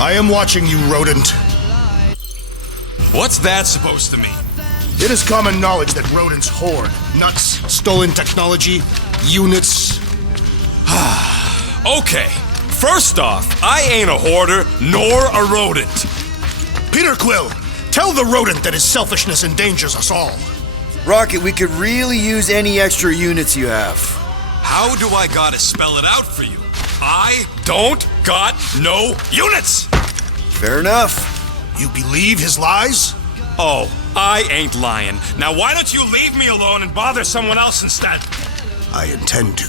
I am watching you, rodent. What's that supposed to mean? It is common knowledge that rodents hoard nuts, stolen technology, units. Okay, first off, I ain't a hoarder nor a rodent. Peter Quill, tell the rodent that his selfishness endangers us all. Rocket, we could really use any extra units you have. How do I gotta spell it out for you? I don't got no units! Fair enough. You believe his lies? Oh, I ain't lying. Now why don't you leave me alone and bother someone else instead? I intend to.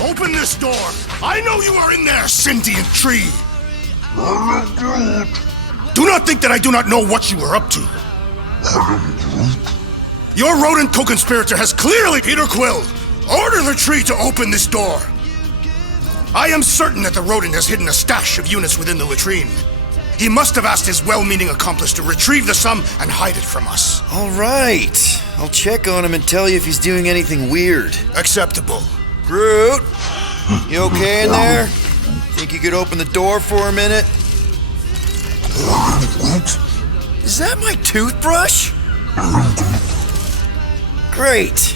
Open this door! I know you are in there, sentient tree! Do not think that I do not know what you are up to. Your rodent co-conspirator has clearly, Peter Quill, order the tree to open this door. I am certain that the rodent has hidden a stash of units within the latrine. He must have asked his well-meaning accomplice to retrieve the sum and hide it from us. All right. I'll check on him and tell you if he's doing anything weird. Acceptable. Groot, you okay in there? Think you could open the door for a minute? Is that my toothbrush? Great.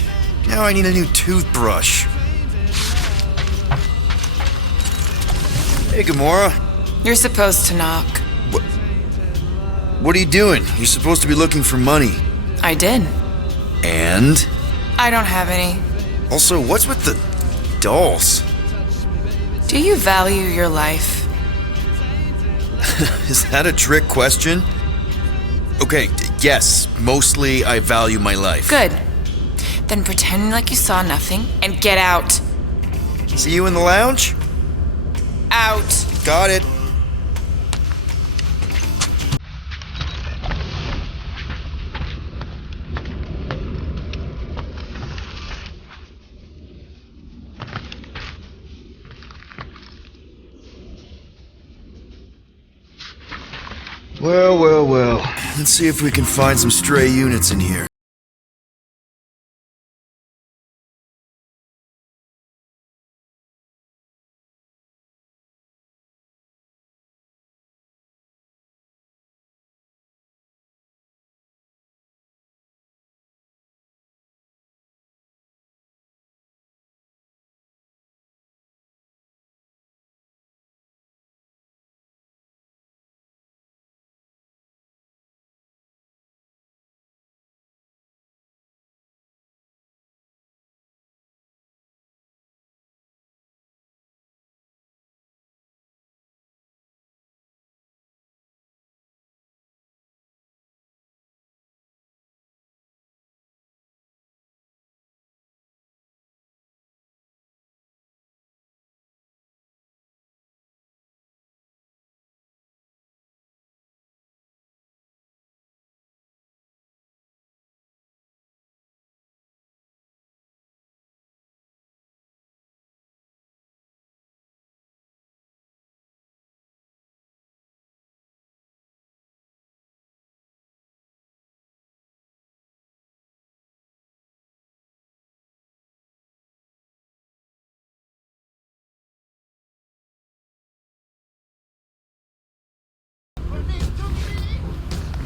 Now I need a new toothbrush. Hey, Gamora. You're supposed to knock. What are you doing? You're supposed to be looking for money. I did. And? I don't have any. Also, what's with the dolls? Do you value your life? Is that a trick question? Okay, yes, mostly I value my life. Good. Then pretend like you saw nothing and get out. See you in the lounge? Out. Got it. Well. Let's see if we can find some stray units in here.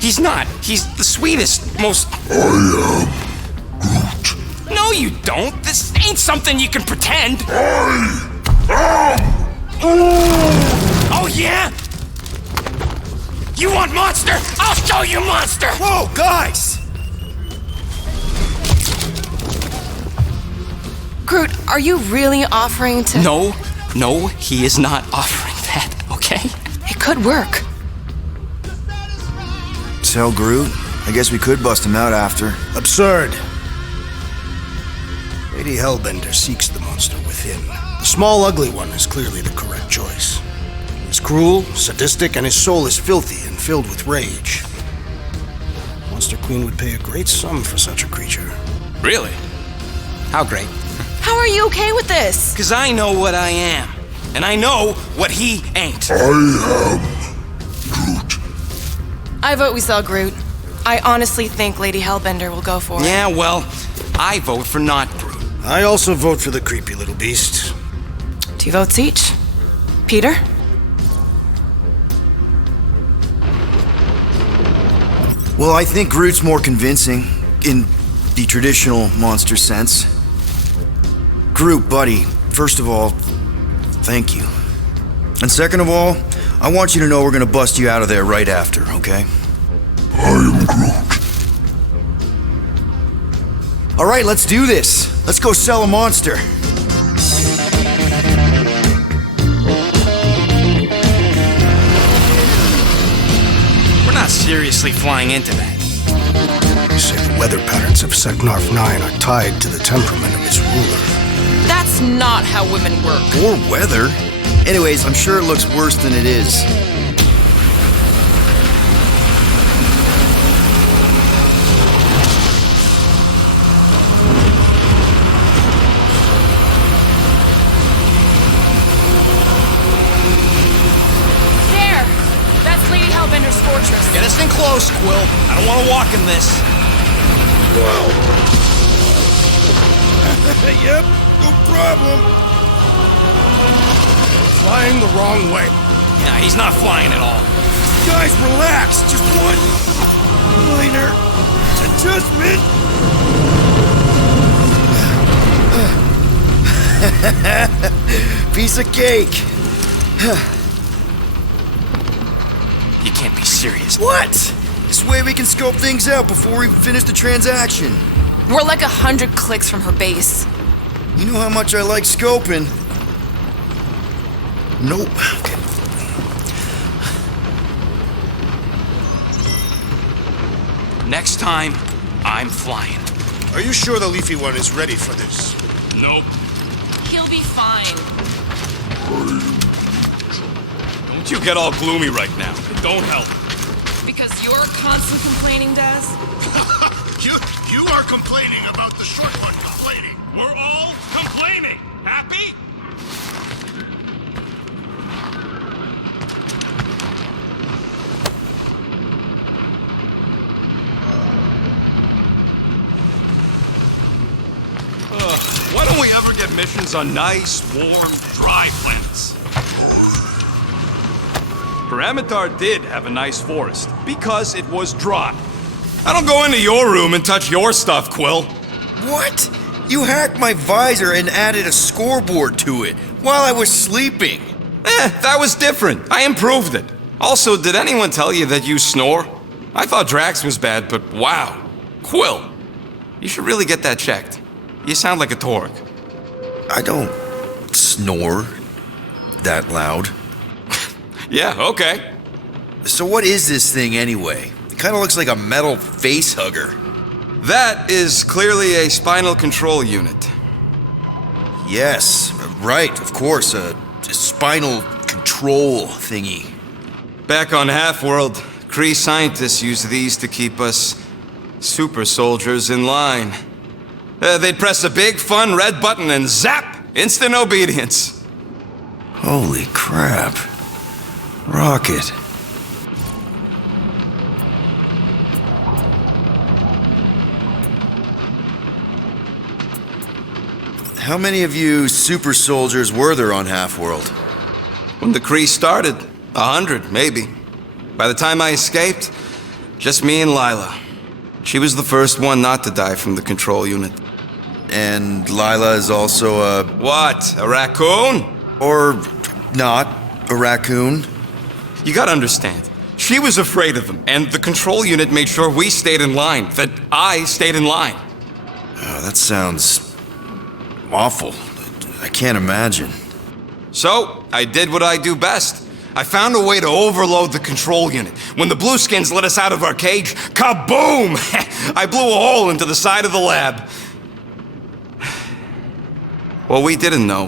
He's not. He's the sweetest, most... I am Groot. No, you don't. This ain't something you can pretend. I am... Oh, yeah? You want monster? I'll show you monster! Whoa, guys! Groot, are you really offering to... No, he is not offering that, okay? It could work. Tell Groot. I guess we could bust him out after. Absurd. Lady Hellbender seeks the monster within. The small, ugly one is clearly the correct choice. He's cruel, sadistic, and his soul is filthy and filled with rage. Monster Queen would pay a great sum for such a creature. Really? How great? How are you okay with this? Because I know what I am. And I know what he ain't. I am Groot. I vote we sell Groot. I honestly think Lady Hellbender will go for it. Yeah, well, I vote for not Groot. I also vote for the creepy little beast. 2 votes each. Peter? Well, I think Groot's more convincing, in the traditional monster sense. Groot, buddy, first of all, thank you. And second of all, I want you to know we're gonna bust you out of there right after, okay? I am Groot. All right, let's do this. Let's go sell a monster. We're not seriously flying into that. They say the weather patterns of Seknarf 9 are tied to the temperament of its ruler. That's not how women work. Or weather. Anyways, I'm sure it looks worse than it is. There! That's Lady Hellbender's fortress. Get us in close, Quill. I don't want to walk in this. Yep, no problem. Flying the wrong way. Yeah, he's not flying at all. Guys, relax. Just one minor adjustment. Piece of cake. You can't be serious. What? This way we can scope things out before we finish the transaction. We're like 100 clicks from her base. You know how much I like scoping. Nope. Okay. Next time, I'm flying. Are you sure the Leafy One is ready for this? Nope. He'll be fine. Don't you get all gloomy right now. It don't help. Because you're constant complaining, Daz? You are complaining about the short one complaining. We're all complaining. Happy? Why don't we ever get missions on nice, warm, dry planets? Paramitar did have a nice forest, because it was dry. I don't go into your room and touch your stuff, Quill. What? You hacked my visor and added a scoreboard to it while I was sleeping. That was different. I improved it. Also, did anyone tell you that you snore? I thought Drax was bad, but wow. Quill, you should really get that checked. You sound like a Torg. I don't snore that loud. Yeah, okay. So what is this thing anyway? It kind of looks like a metal face hugger. That is clearly a spinal control unit. Yes, right, of course, a spinal control thingy. Back on Half-World, Kree scientists use these to keep us super soldiers in line. They'd press a big, fun red button and zap! Instant obedience. Holy crap. Rocket. How many of you super soldiers were there on Half-World? When the Kree started, 100, maybe. By the time I escaped, just me and Lila. She was the first one not to die from the control unit. And Lila is also a... What, a raccoon? Or not a raccoon? You gotta understand, she was afraid of them, and the control unit made sure we stayed in line, that I stayed in line. Oh, that sounds awful. I can't imagine. So, I did what I do best. I found a way to overload the control unit. When the Blueskins let us out of our cage, kaboom! I blew a hole into the side of the lab. What we didn't know,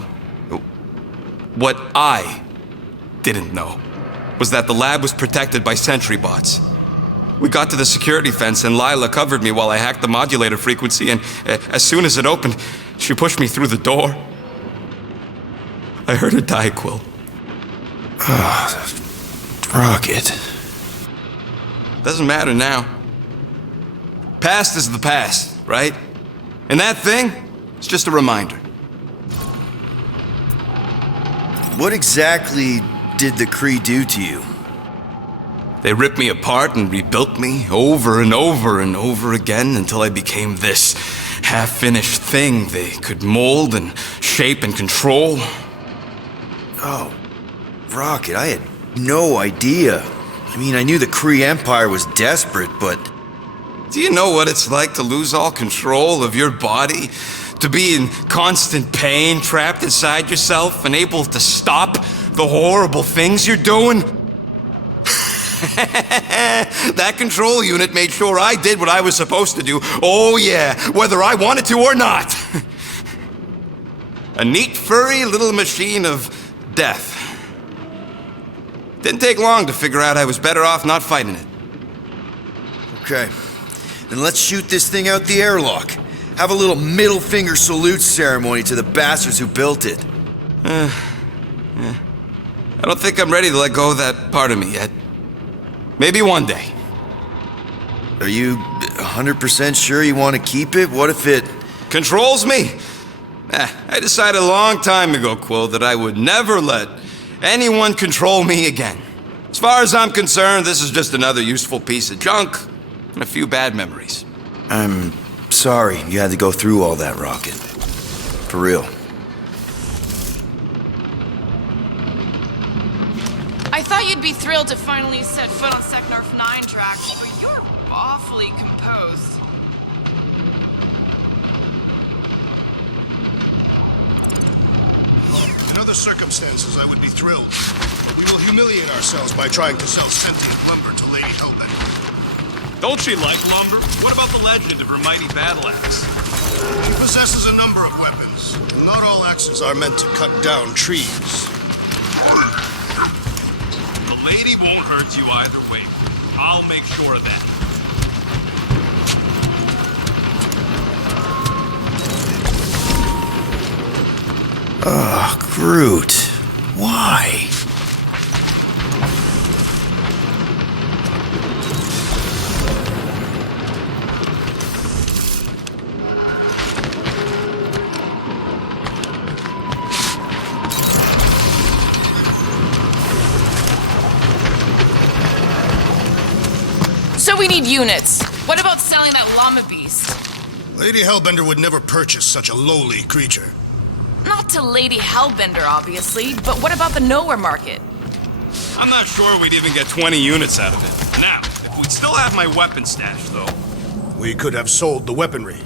what I didn't know, was that the lab was protected by sentry bots. We got to the security fence and Lila covered me while I hacked the modulator frequency, and as soon as it opened, she pushed me through the door. I heard her die, Quill. Rocket. Doesn't matter now. Past is the past, right? And that thing, it's just a reminder. What exactly did the Kree do to you? They ripped me apart and rebuilt me over and over and over again until I became this half-finished thing they could mold and shape and control. Oh, Rocket, I had no idea. I mean, I knew the Kree Empire was desperate, but... Do you know what it's like to lose all control of your body? To be in constant pain, trapped inside yourself, unable to stop the horrible things you're doing? That control unit made sure I did what I was supposed to do. Oh yeah, whether I wanted to or not. A neat, furry little machine of death. Didn't take long to figure out I was better off not fighting it. Okay, then let's shoot this thing out the airlock. Have a little middle finger salute ceremony to the bastards who built it. I don't think I'm ready to let go of that part of me yet. Maybe one day. Are you 100% sure you want to keep it? What if it... Controls me? I decided a long time ago, Quill, that I would never let anyone control me again. As far as I'm concerned, this is just another useful piece of junk and a few bad memories. I'm sorry you had to go through all that, Rocket. For real. I thought you'd be thrilled to finally set foot on Secnarf 9 tracks, but you're awfully composed. In other circumstances, I would be thrilled. We will humiliate ourselves by trying to sell sentient lumber to Lady Hellbender. Don't she like lumber? What about the legend of her mighty battle axe? He possesses a number of weapons. Not all axes are meant to cut down trees. The lady won't hurt you either way. I'll make sure of that. Ugh, Groot. Why? So we need units. What about selling that llama beast? Lady Hellbender would never purchase such a lowly creature. Not to Lady Hellbender, obviously, but what about the nowhere market? I'm not sure we'd even get 20 units out of it. Now, if we'd still have my weapon stash, though. We could have sold the weaponry.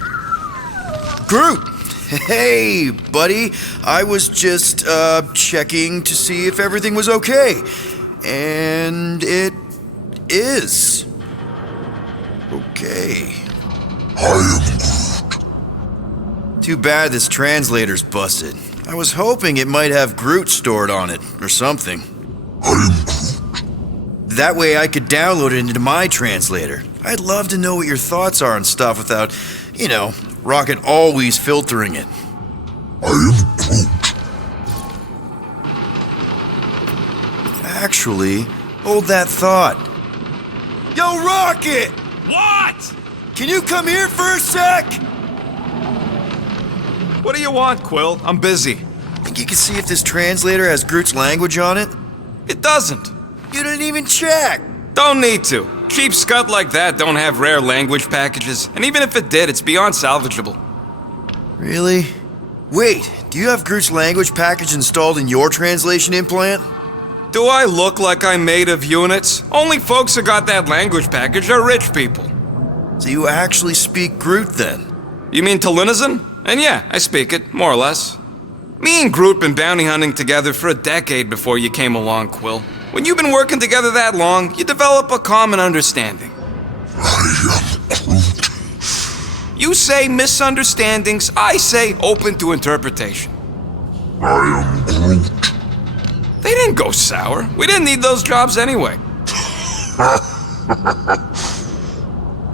Groot! Hey, buddy. I was just, checking to see if everything was okay. And it is. Okay. I am Groot. Too bad this translator's busted. I was hoping it might have Groot stored on it, or something. I am Groot. That way I could download it into my translator. I'd love to know what your thoughts are on stuff without, you know, Rocket always filtering it. I am Groot. Actually, hold that thought. Yo, Rocket! What? Can you come here for a sec? What do you want, Quill? I'm busy. Think you can see if this translator has Groot's language on it? It doesn't. You didn't even check! Don't need to. Cheap scut like that don't have rare language packages, and even if it did, it's beyond salvageable. Really? Wait, do you have Groot's language package installed in your translation implant? Do I look like I'm made of units? Only folks who got that language package are rich people. So you actually speak Groot then? You mean Talinisan? And yeah, I speak it, more or less. Me and Groot been bounty hunting together for a decade before you came along, Quill. When you've been working together that long, you develop a common understanding. I am Groot. You say misunderstandings, I say open to interpretation. I am Groot. They didn't go sour. We didn't need those jobs anyway.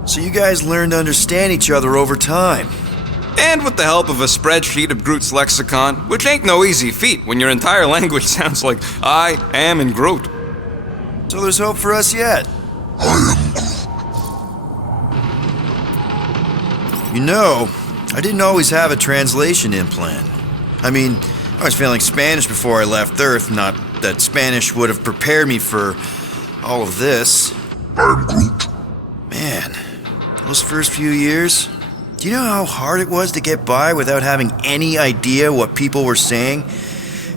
So you guys learned to understand each other over time. And with the help of a spreadsheet of Groot's lexicon, which ain't no easy feat when your entire language sounds like I am in Groot. So there's hope for us yet. I am Groot. You know, I didn't always have a translation implant. I mean, I was failing Spanish before I left Earth, not that Spanish would have prepared me for all of this. I'm Groot. Man, those first few years, do you know how hard it was to get by without having any idea what people were saying?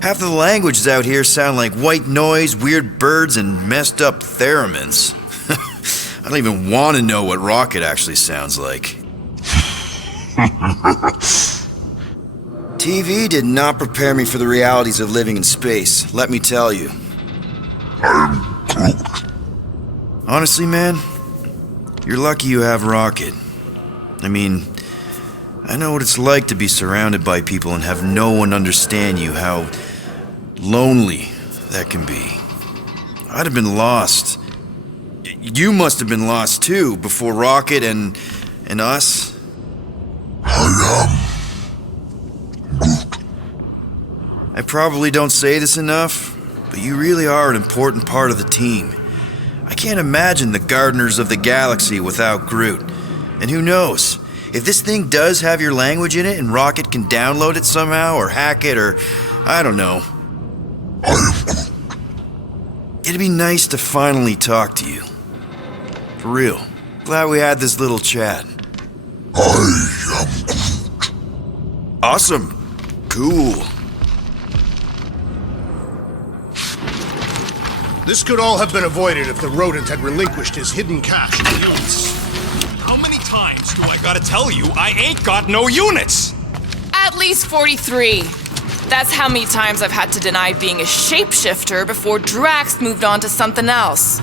Half the languages out here sound like white noise, weird birds, and messed up theremins. I don't even want to know what Rocket actually sounds like. TV did not prepare me for the realities of living in space, let me tell you. I'm Groot. Honestly, man, you're lucky you have Rocket. I mean, I know what it's like to be surrounded by people and have no one understand you, how lonely that can be. I'd have been lost. You must have been lost too, before Rocket and us. I am. I probably don't say this enough, but you really are an important part of the team. I can't imagine the Gardeners of the Galaxy without Groot. And who knows, if this thing does have your language in it and Rocket can download it somehow or hack it or, I don't know. I am Groot. It'd be nice to finally talk to you. For real. Glad we had this little chat. I am Groot. Awesome. Cool. This could all have been avoided if the rodent had relinquished his hidden cache to units. How many times do I gotta tell you I ain't got no units? At least 43. That's how many times I've had to deny being a shapeshifter before Drax moved on to something else.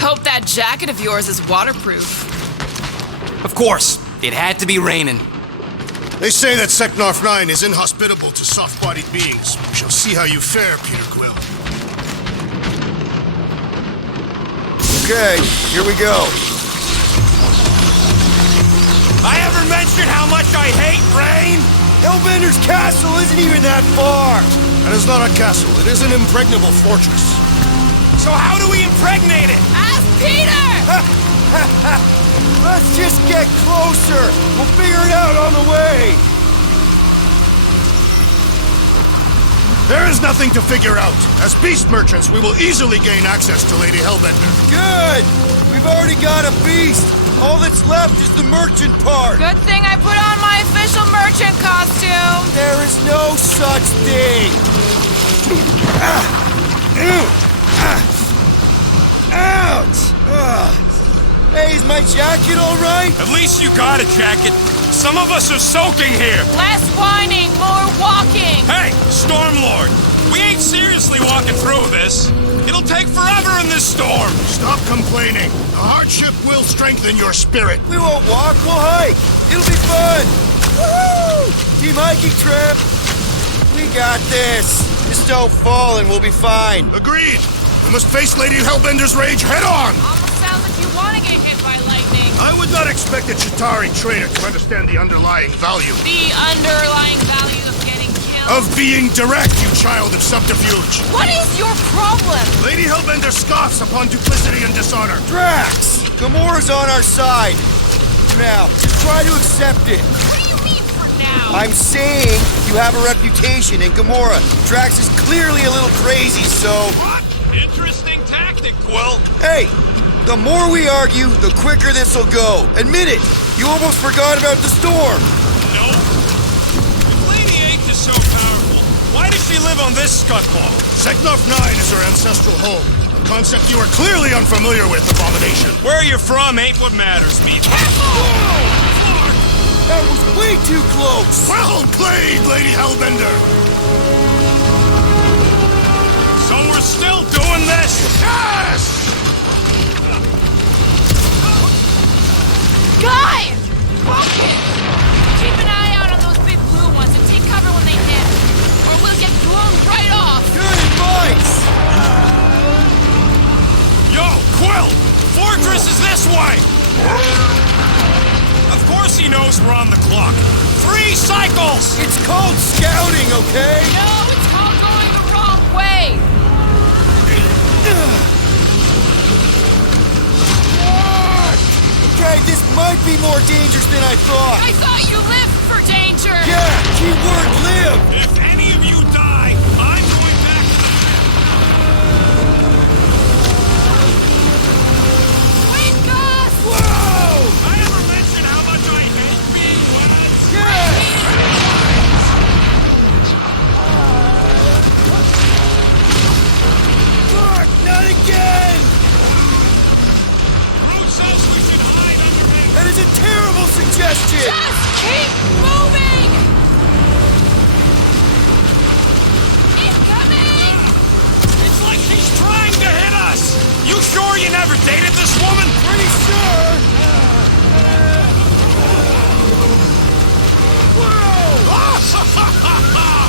Hope that jacket of yours is waterproof. Of course, it had to be raining. They say that Seknarf 9 is inhospitable to soft-bodied beings. We shall see how you fare, Peter Quill. Okay, here we go. I ever mentioned how much I hate rain? Hellbender's castle isn't even that far. That is not a castle. It is an impregnable fortress. So how do we impregnate it? Ask Peter! Let's just get closer. We'll figure it out on the way. There is nothing to figure out. As beast merchants, we will easily gain access to Lady Hellbender. Good. We've already got a beast. All that's left is the merchant part. Good thing I put on my official merchant costume. There is no such thing. Ouch! Hey, is my jacket all right? At least you got a jacket. Some of us are soaking here. Less whining, more walking. Hey, Stormlord, we ain't seriously walking through this. It'll take forever in this storm. Stop complaining. The hardship will strengthen your spirit. We won't walk, we'll hike. It'll be fun. Woohoo! Team hiking trip. We got this. Just don't fall and we'll be fine. Agreed. We must face Lady Hellbender's rage head on. Almost sounds like you want to get hit by lightning. I would not expect a Chitauri trainer to understand the underlying value The underlying value of getting killed. of being direct, you child of subterfuge. What is your problem? Lady Hellbender scoffs upon duplicity and dishonor. Drax! Gamora's on our side. Now, just try to accept it. What do you mean for now? I'm saying you have a reputation in Gamora. Drax is clearly a little crazy, so... What? Interesting tactic, Quill. Hey, the more we argue, the quicker this'll go. Admit it, you almost forgot about the storm. No. If Lady Eight is so powerful, why does she live on this scuttball? Seknarf 9 is her ancestral home, a concept you are clearly unfamiliar with, Abomination. Where you're from ain't what matters, me. That was way too close. Well played, Lady Hellbender. So we're still doing this? Yes! Guys! Focus! Keep an eye out on those big blue ones and take cover when they hit. Or we'll get blown right off. Good advice. Yo, Quill! Fortress is this way! Of course he knows we're on the clock. 3 cycles! It's called scouting, okay? No, it's all going the wrong way. Okay, this might be more dangerous than I thought. I thought you lived for danger! Yeah, keyword live. If any of you die, I'm going back to the... Wait, Gus! Whoa! I ever mention how much I hate being lads? Fuck, not again! Groot says we should hide under him. That is a terrible suggestion! Just keep moving! Incoming! It's like he's trying to hit us! You sure you never dated this woman? Pretty sure!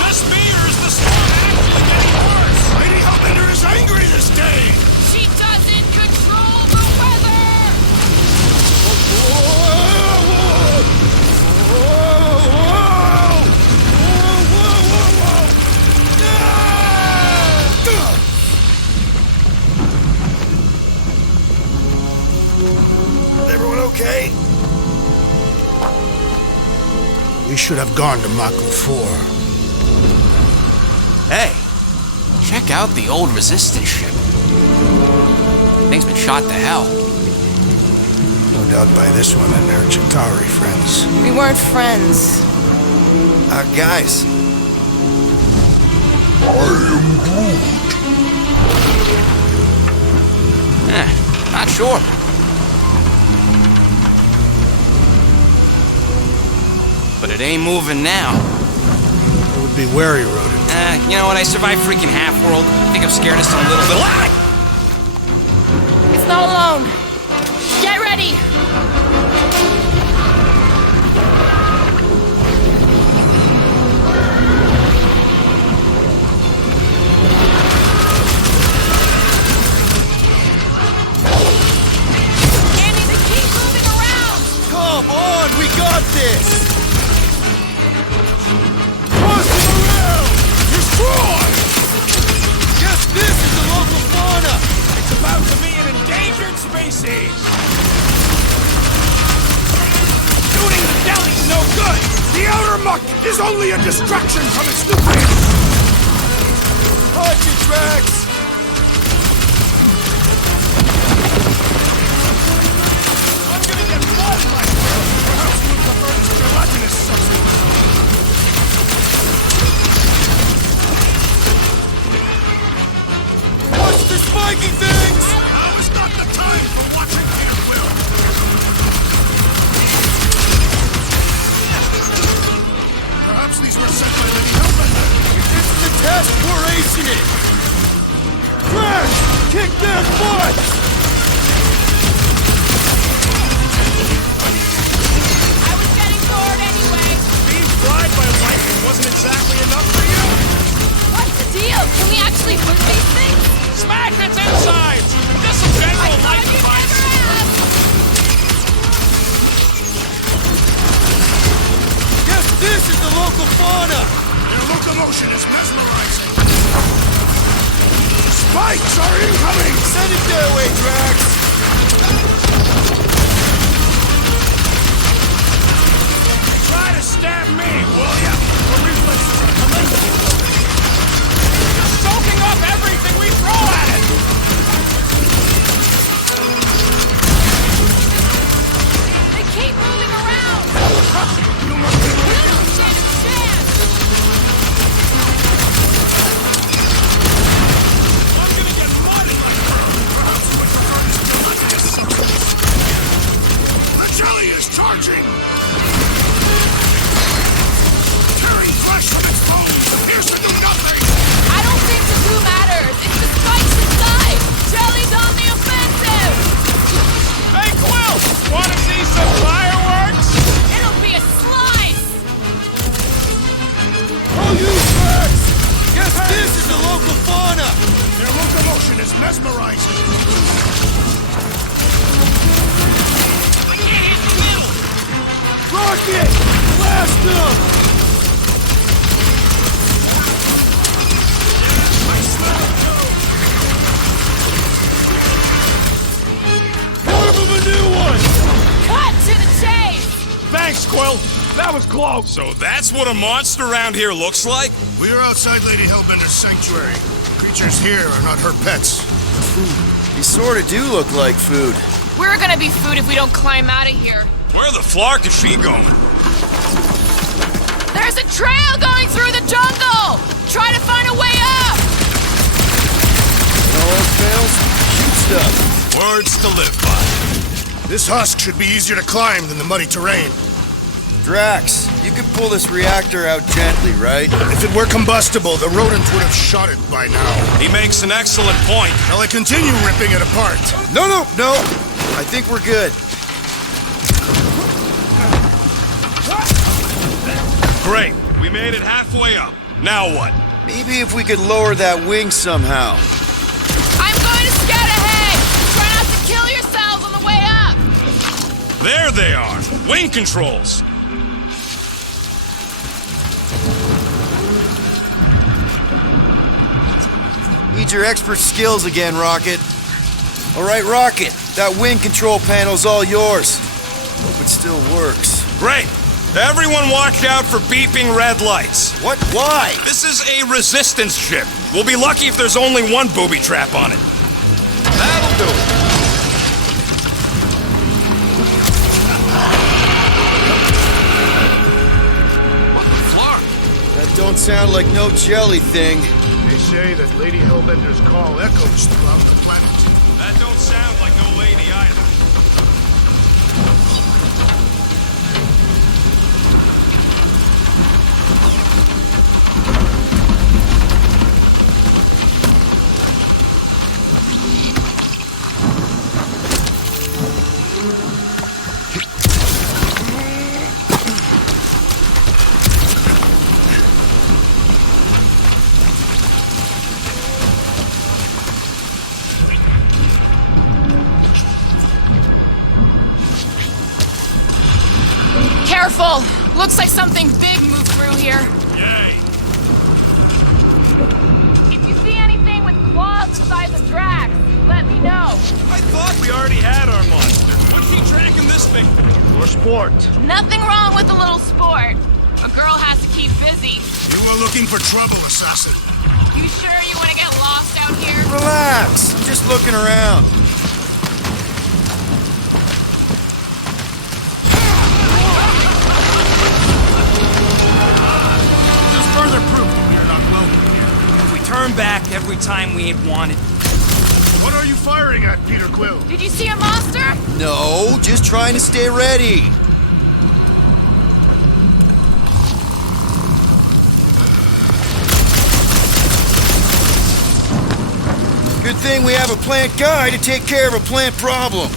This beer is the storm actually getting worse! Lady Hellbender is angry this day! She doesn't control the weather! Everyone okay? We should have gone to Mach 4. Hey, check out the old resistance ship. Thing's been shot to hell. No doubt by this one and her Chitauri friends. We weren't friends. Guys, Not sure. But it ain't moving now. It would be wary rodent. You know what? I survived freaking Half-World. I think I'm scared of some little bit. It's not alone. Get ready! Andy, they keep moving around! come on, we got this! Destroy! Guess this is the local fauna! It's about to be an endangered species! Shooting the deli's no good! The outer muck is only a distraction from its nucleus! Punch it, Drax! I'm gonna get blood in my throat! Perhaps you would prefer its gelatinous substance. Watch the spiky things! Now is not the time for watching Peter Quill! Perhaps these were sent by Lady Hellbender. This is the test, we're acing it! Drax! Kick their butt! I was getting bored anyway. Being fried by lightning wasn't exactly enough for you? What's the deal? Can we actually move these things? Smash its insides! Just some I general thought light you'd device! never ask! Guess this is the local fauna! Their locomotion is mesmerizing. Spikes are incoming! Send it their way, Drax! Try to stab me, will ya? Your reflexes are commendable. Just soaking up everything we throw at it! They keep moving around! You must be... You don't stand a chance! I'm gonna get mud in my The jelly is charging! Tearing flesh from its bones appears to do nothing! I don't think the glue matters. It's the spikes inside. Jelly's on the offensive. Hey, Quill! Wanna see some fireworks? It'll be a slice. Oh, you Drax! Guess this is the local fauna! Their locomotion is mesmerizing! I can't hit Quill! Rocket! Blast them! Carve him a new one! Cut to the Thanks, Quill. That was close. So that's what a monster around here looks like? We are outside Lady Hellbender's sanctuary. Creatures here are not her pets, but food. They sort of do look like food. We're gonna be food if we don't climb out of here. Where the flark is she going? There's a trail going through the jungle! Try to find a way up! When all else fails, shoot stuff. Words to live by. This husk should be easier to climb than the muddy terrain. Drax, you could pull this reactor out gently, right? If it were combustible, the rodent would have shot it by now. He makes an excellent point. Shall I continue ripping it apart? No. I think we're good. Great. We made it halfway up. Now what? Maybe if we could lower that wing somehow. I'm going to scout ahead! Try not to kill yourselves on the way up! There they are. Wing controls. Need your expert skills again, Rocket. All right, Rocket. That wing control panel's all yours. Hope it still works. Great. Everyone watch out for beeping red lights. What? Why? This is a resistance ship. We'll be lucky if there's only one booby trap on it. That'll do it. What the flark? That don't sound like no jelly thing. They say that Lady Hellbender's call echoes throughout the planet. That don't sound like no lady either. Careful! Looks like something big moved through here. Yay! If you see anything with claws the size of Drax, let me know. I thought we already had our monster. What's he tracking this thing for? For sport. Nothing wrong with a little sport. A girl has to keep busy. You are looking for trouble, assassin. You sure you want to get lost out here? Relax. I'm just looking around. Further proof that we are not alone here. If we turn back every time we ain't wanted. What are you firing at, Peter Quill? Did you see a monster? No, just trying to stay ready. Good thing we have a plant guy to take care of a plant problem.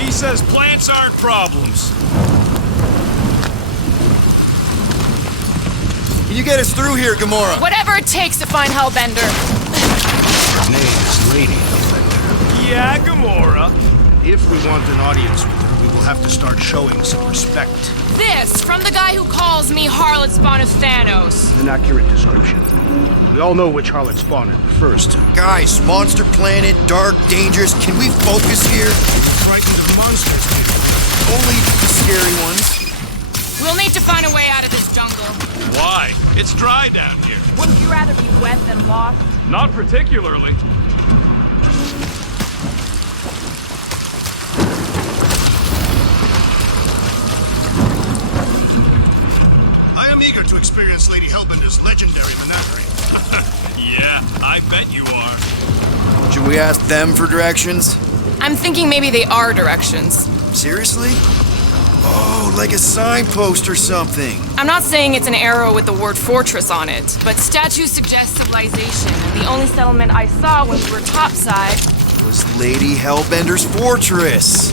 He says plants aren't problems. Can you get us through here, Gamora? Whatever it takes to find Hellbender. Her name is Lady Hellbender. Yeah, Gamora. If we want an audience with her, we will have to start showing some respect. This from the guy who calls me Harlot Spawn of Thanos. An accurate description. We all know which harlot spawned it first. Guys, monster planet, dark, dangerous. Can we focus here? Frightened of monsters. Only the scary ones. We'll need to find a way out of this jungle. Why? It's dry down here. Wouldn't you rather be wet than lost? Not particularly. I am eager to experience Lady Hellbender's legendary menagerie. Yeah, I bet you are. Should we ask them for directions? I'm thinking maybe they are directions. Seriously? Oh, like a signpost or something. I'm not saying it's an arrow with the word fortress on it, but statues suggest civilization. The only settlement I saw when we were topside Was Lady Hellbender's fortress.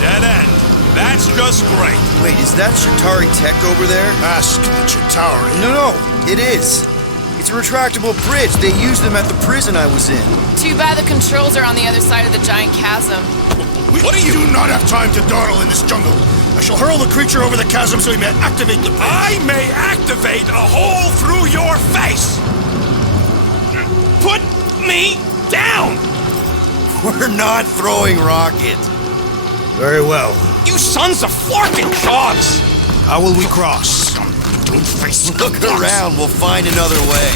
Dead end. That's just great. Wait, is that Shatari tech over there? Ask the Chitauri. No, it is. It's a retractable bridge. They used them at the prison I was in. Too bad the controls are on the other side of the giant chasm. What are you... do not have time to dawdle in this jungle. I shall hurl the creature over the chasm so he may activate the... I may activate a hole through your face! Put me down! We're not throwing rockets. Very well. You sons of forking dogs! How will we cross? Don't face Look around, we'll find another way.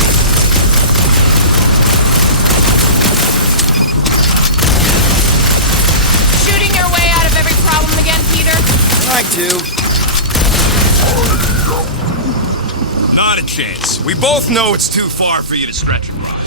Shooting your way out of every problem again, Peter? Try to. Not a chance. We both know it's too far for you to stretch across.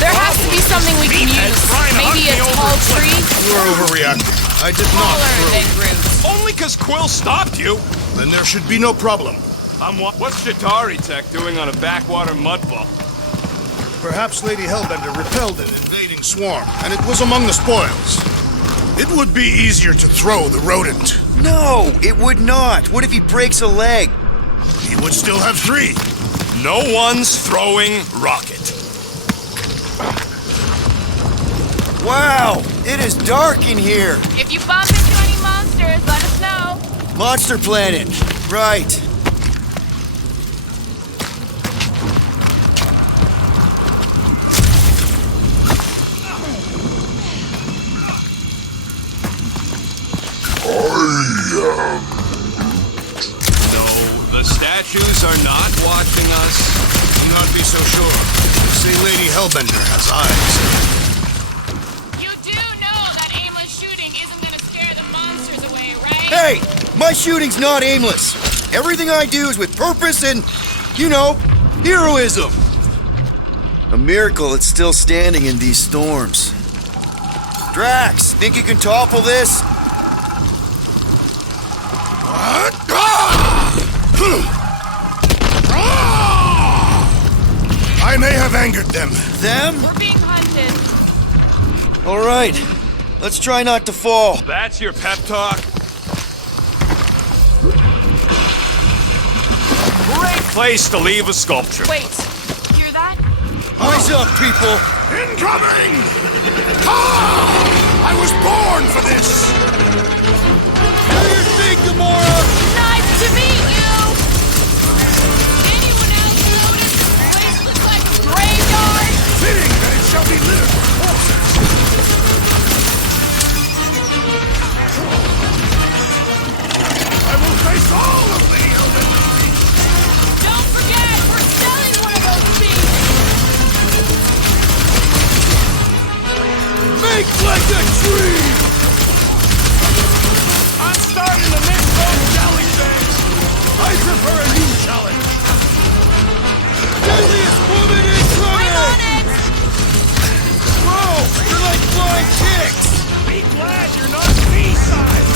There has to be something we can use. Maybe a tall tree? You are overreacting. I did not Taller throw. than Groot. Only 'cause Quill stopped you. Then there should be no problem. What's Shatari Tech doing on a backwater mudball? Perhaps Lady Hellbender repelled an invading swarm, and it was among the spoils. It would be easier to throw the rodent. No, it would not. What if he breaks a leg? He would still have 3. No one's throwing rocket. Wow, it is dark in here. If you bump into any monsters, let us know. Monster Planet. Right. No, the statues are not watching us. Do not be so sure. Say Lady Hellbender has eyes. You do know that aimless shooting isn't gonna scare the monsters away, right? Hey, my shooting's not aimless. Everything I do is with purpose and, you know, heroism. A miracle it's still standing in these storms. Drax, think you can topple this? I may have angered them. Them? We're being hunted. All right, let's try not to fall. That's your pep talk? Great place to leave a sculpture. Wait, hear that? Eyes up, people. Incoming! I was born for this! Do your thing, Gamora! Nice to meet you! Anyone else notice this place looks like a graveyard? Fitting that it shall be littered with corpses! I will face all of the Hellbender! Don't forget, we're selling one of those things! Make like a tree! I'm starting to miss those jelly things. I prefer a new challenge! Deadliest woman in I'm China! on it! Bro, you're like flying kicks! Be glad you're not B-side.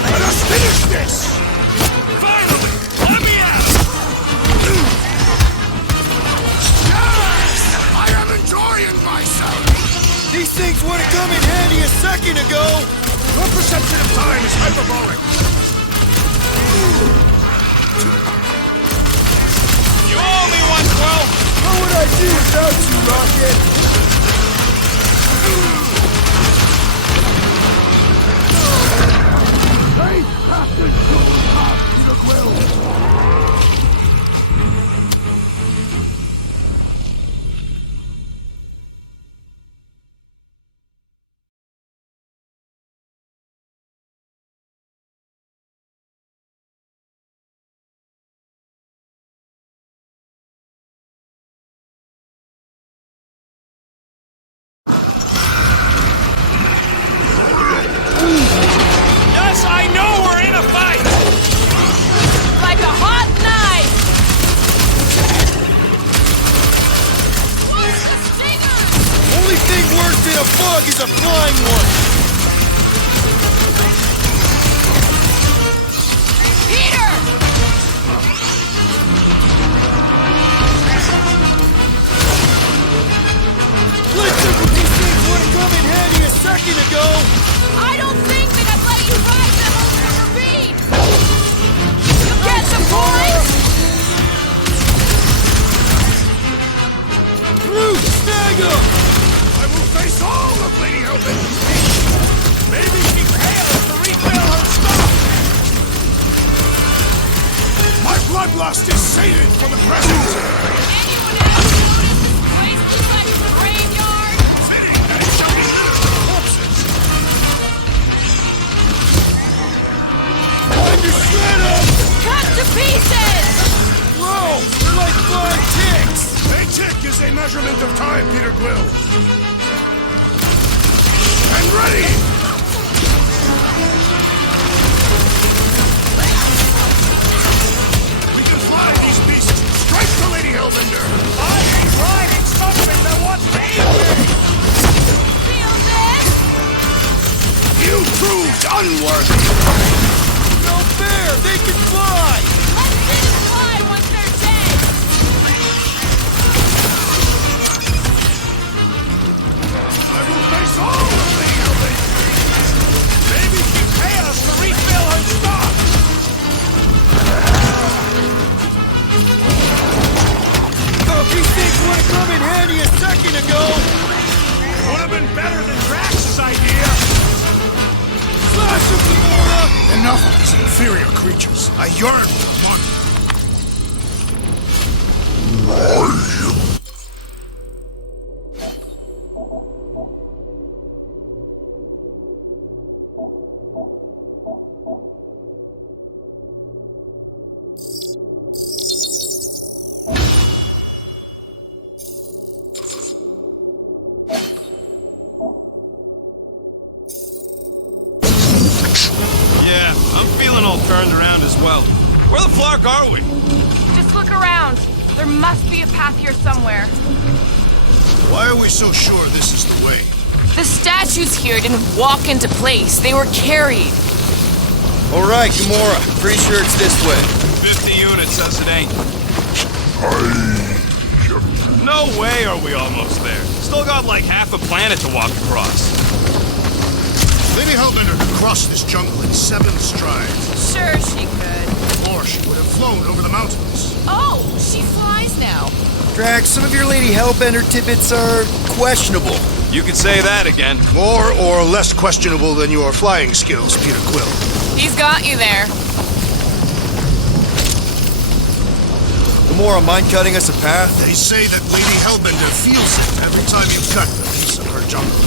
Let us finish this! Finally, let me out. Yes! I am enjoying myself! These things would have come in handy a second ago! Your perception of time is hyperbolic! You owe me one, Quill. What would I do without you, Rocket? Yes, I know we're in a fight. Like a hot knife! What's the stinger? Only thing worse than a bug is a flying one! Peter! Listen, these things would have come in handy a second ago! I don't think excited for the present. Fitting that it shall be littered with corpses. Cut to pieces! Whoa! They're like flying ticks! A tick is a measurement of time, Peter Quill. And ready! We can fly these beasts straight to Lady Hellbender. I ain't riding something that wants to eat me! Feel this? You proved unworthy. No fair! They can fly! Let's see them fly once they're dead! I will face all of Lady Hellbender. Maybe she can pay us to refill her stock! These things would have come in handy a second ago! Would have been better than Drax's idea! Slash him, Gamora! Enough of these inferior creatures. I yearn for money. Yeah, I'm feeling all turned around as well. Where the flark are we? Just look around. There must be a path here somewhere. Why are we so sure this is the way? The statues here didn't walk into place. They were carried. All right, Gamora. Pretty sure it's this way. 50 units says it ain't. No way are we almost there. Still got like half a planet to walk across. Lady Hellbender could cross this jungle in 7 strides. Sure she could. Or she would have flown over the mountains. Oh, she flies now. Drax, some of your Lady Hellbender tidbits are questionable. You could say that again. More or less questionable than your flying skills, Peter Quill. He's got you there. Gamora, mind cutting us a path? They say that Lady Hellbender feels it every time you cut a piece of her jungle.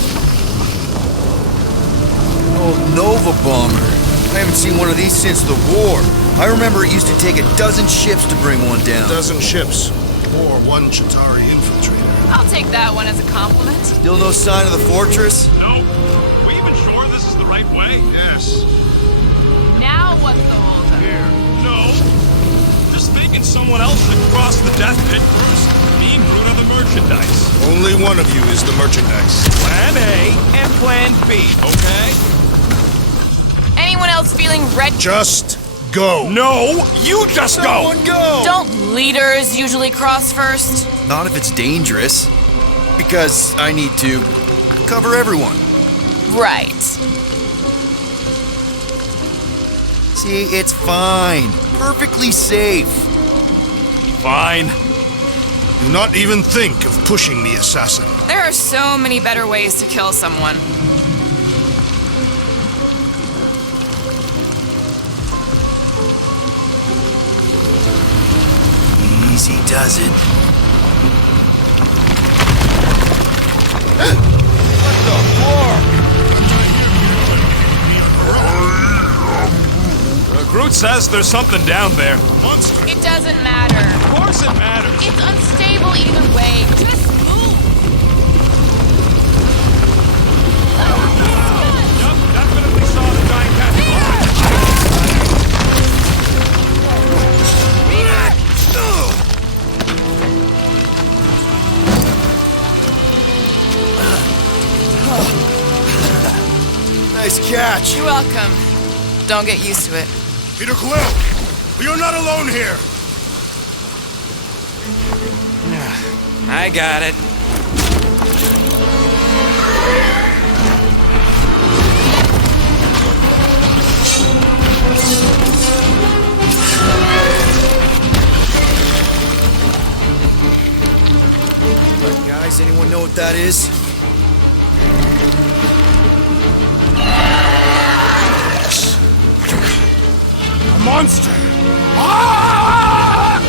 Oh, Nova Bomber. I haven't seen one of these since the war. I remember it used to take 12 ships to bring one down. 12 ships, or 1 Chitauri infiltrator. I'll take that one as a compliment. Still no sign of the fortress? No. Are we even sure this is the right way? Yes. Now what's the holdup? Here. No. Just thinking someone else should cross the death pit first. Me and Groot are the merchandise. Only one of you is the merchandise. Plan A and Plan B, okay? Anyone else feeling red? Just go. No, you just go. Someone go! Don't leaders usually cross first? Not if it's dangerous. Because I need to cover everyone. Right. See, it's fine. Perfectly safe. Fine. Do not even think of pushing the assassin. There are so many better ways to kill someone. Easy does it. Groot says there's something down there. Monster. It doesn't matter. Of course it matters. It's unstable either way. Just move. Yup, definitely saw the giant cat. Nice catch. You're welcome. Don't get used to it. Peter Quill, we are not alone here. I got it. Guys, anyone know what that is? A monster. Ah!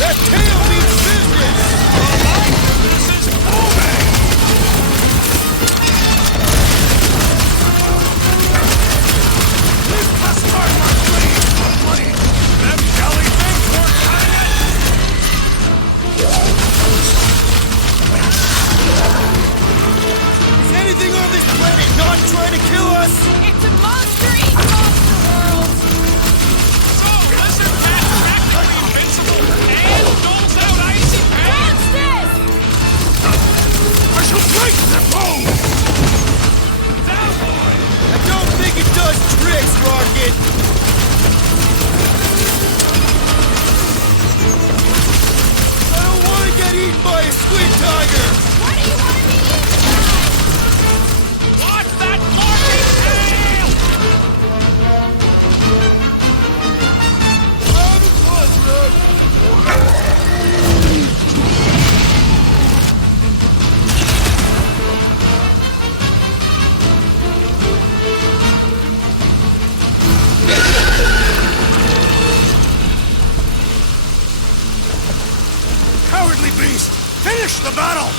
That tail means business! Alright, this is moving! Leave us start my plane! Them jelly things weren't cutting it! Is anything on this planet not trying to kill us? It's a monster eat monster world! So, lizard cat's practically invincible and doles out icy pain! What's this? I shall break their bones! Down, boy! I don't think it does tricks, Rocket! I don't want to get eaten by a squid tiger! What do you want to be eaten by? Watch that marking tail! I'm a puzzler! Cowardly beast! Finish the battle!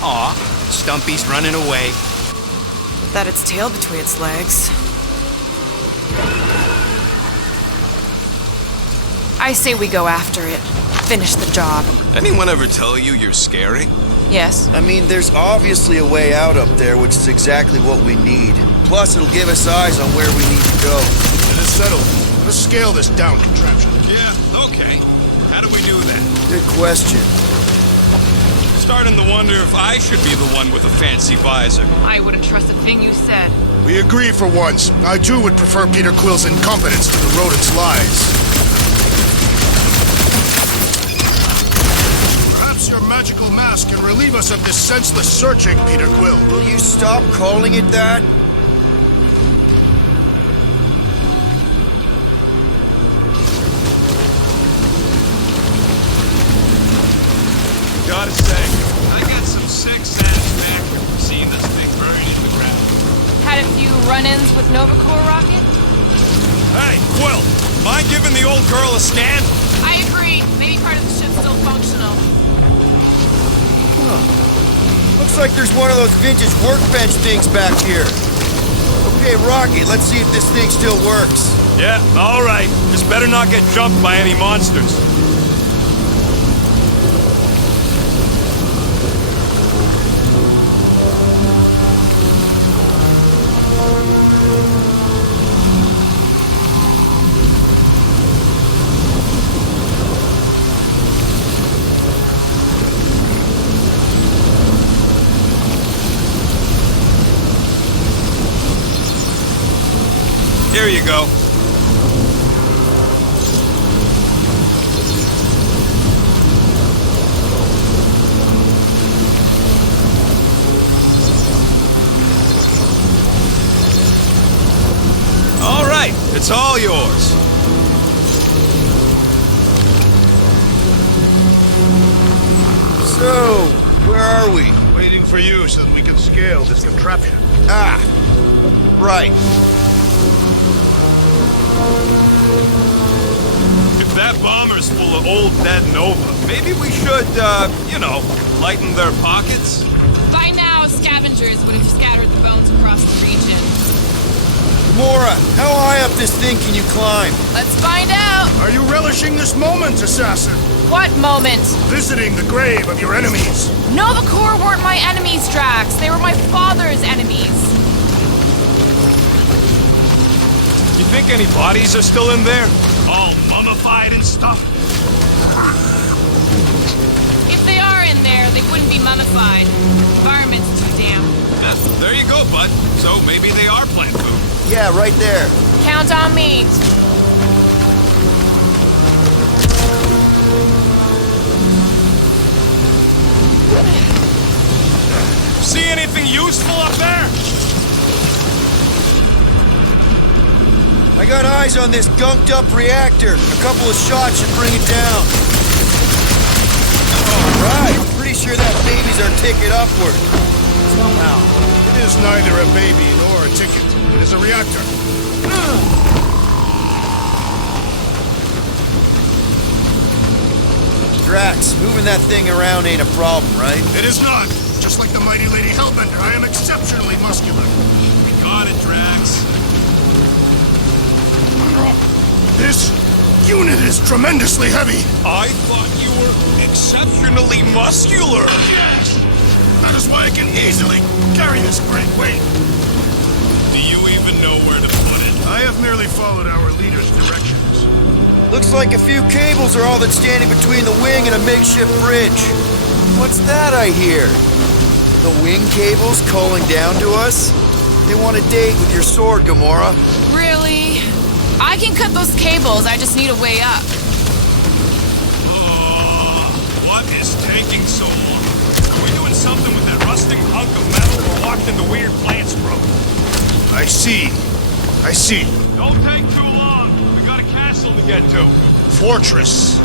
Aw, Stumpy's running away. That its tail between its legs. I say we go after it. Finish the job. Anyone ever tell you you're scary? Yes? I mean, there's obviously a way out up there, which is exactly what we need. Plus, it'll give us eyes on where we need to go. It is settled. Let's scale this down contraption. Yeah, okay. How do we do that? Good question. Starting to wonder if I should be the one with a fancy visor. I wouldn't trust a thing you said. We agree for once. I too would prefer Peter Quill's incompetence to the rodent's lies. Perhaps your magical mask can relieve us of this senseless searching, Peter Quill. Will you stop calling it that? Gotta say, I got some sick satisfaction from seeing this thing buried in the ground. Had a few run-ins with Novacore Rocket? Hey, Quill, mind giving the old girl a scan? I agree. Maybe part of the ship's still functional. Looks like there's one of those vintage workbench things back here. Okay, Rocket, let's see if this thing still works. Yeah, all right. Just better not get jumped by any monsters. Here you go. All right, it's all yours. So, where are we? Waiting for you so that we can scale this contraption. Ah, right. If that bomber's full of old dead Nova, maybe we should, lighten their pockets? By now, scavengers would have scattered the bones across the region. Gamora, how high up this thing can you climb? Let's find out! Are you relishing this moment, assassin? What moment? Visiting the grave of your enemies. Novacore weren't my enemies, Drax. They were my father's enemies. You think any bodies are still in there? All mummified and stuff? If they are in there, they wouldn't be mummified. The environment's too damp. There you go, bud. So maybe they are plant food. Yeah, right there. Count on me. See anything useful up there? I got eyes on this gunked up reactor. A couple of shots should bring it down. Alright, pretty sure that baby's our ticket upward. Somehow, it is neither a baby nor a ticket. It is a reactor. Drax, moving that thing around ain't a problem, right? It is not. Just like the mighty Lady Hellbender, I am exceptionally muscular. We got it, Drax. This unit is tremendously heavy. I thought you were exceptionally muscular. Yes! That is why I can easily carry this great weight. Do you even know where to put it? I have merely followed our leader's directions. Looks like a few cables are all that's standing between the wing and a makeshift bridge. What's that I hear? The wing cables calling down to us? They want a date with your sword, Gamora. Really? I can cut those cables, I just need a way up. What is taking so long? Are we doing something with that rusting hunk of metal or watching the weird plants grow? I see. I see. Don't take too long. We got a castle to get to. Fortress.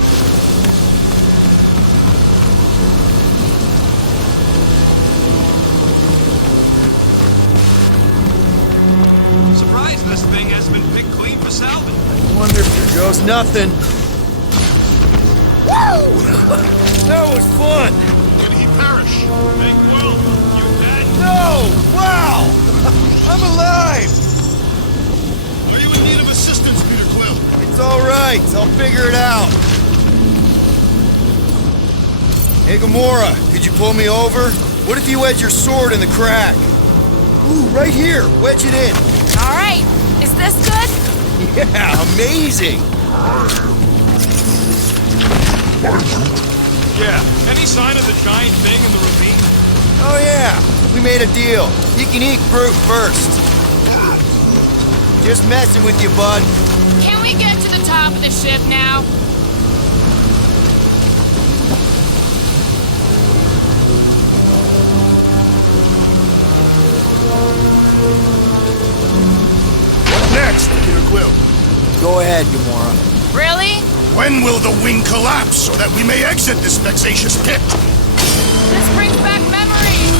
Surprised this thing hasn't been picked clean for salvage. Wonder if there goes nothing. Woo! That was fun! Did he perish? Big Quill, you dead? No! Wow! I'm alive! Are you in need of assistance, Peter Quill? It's alright, I'll figure it out. Hey Gamora, could you pull me over? What if you wedge your sword in the crack? Ooh, right here, wedge it in. All right, is this good? Yeah, amazing! Yeah. Any sign of the giant thing in the ravine? Oh yeah, we made a deal. You can eat Groot first. Just messing with you, bud. Can we get to the top of the ship now? What next, Peter Quill? Go ahead, Gamora. Really? When will the wing collapse so that we may exit this vexatious pit? This brings back memories.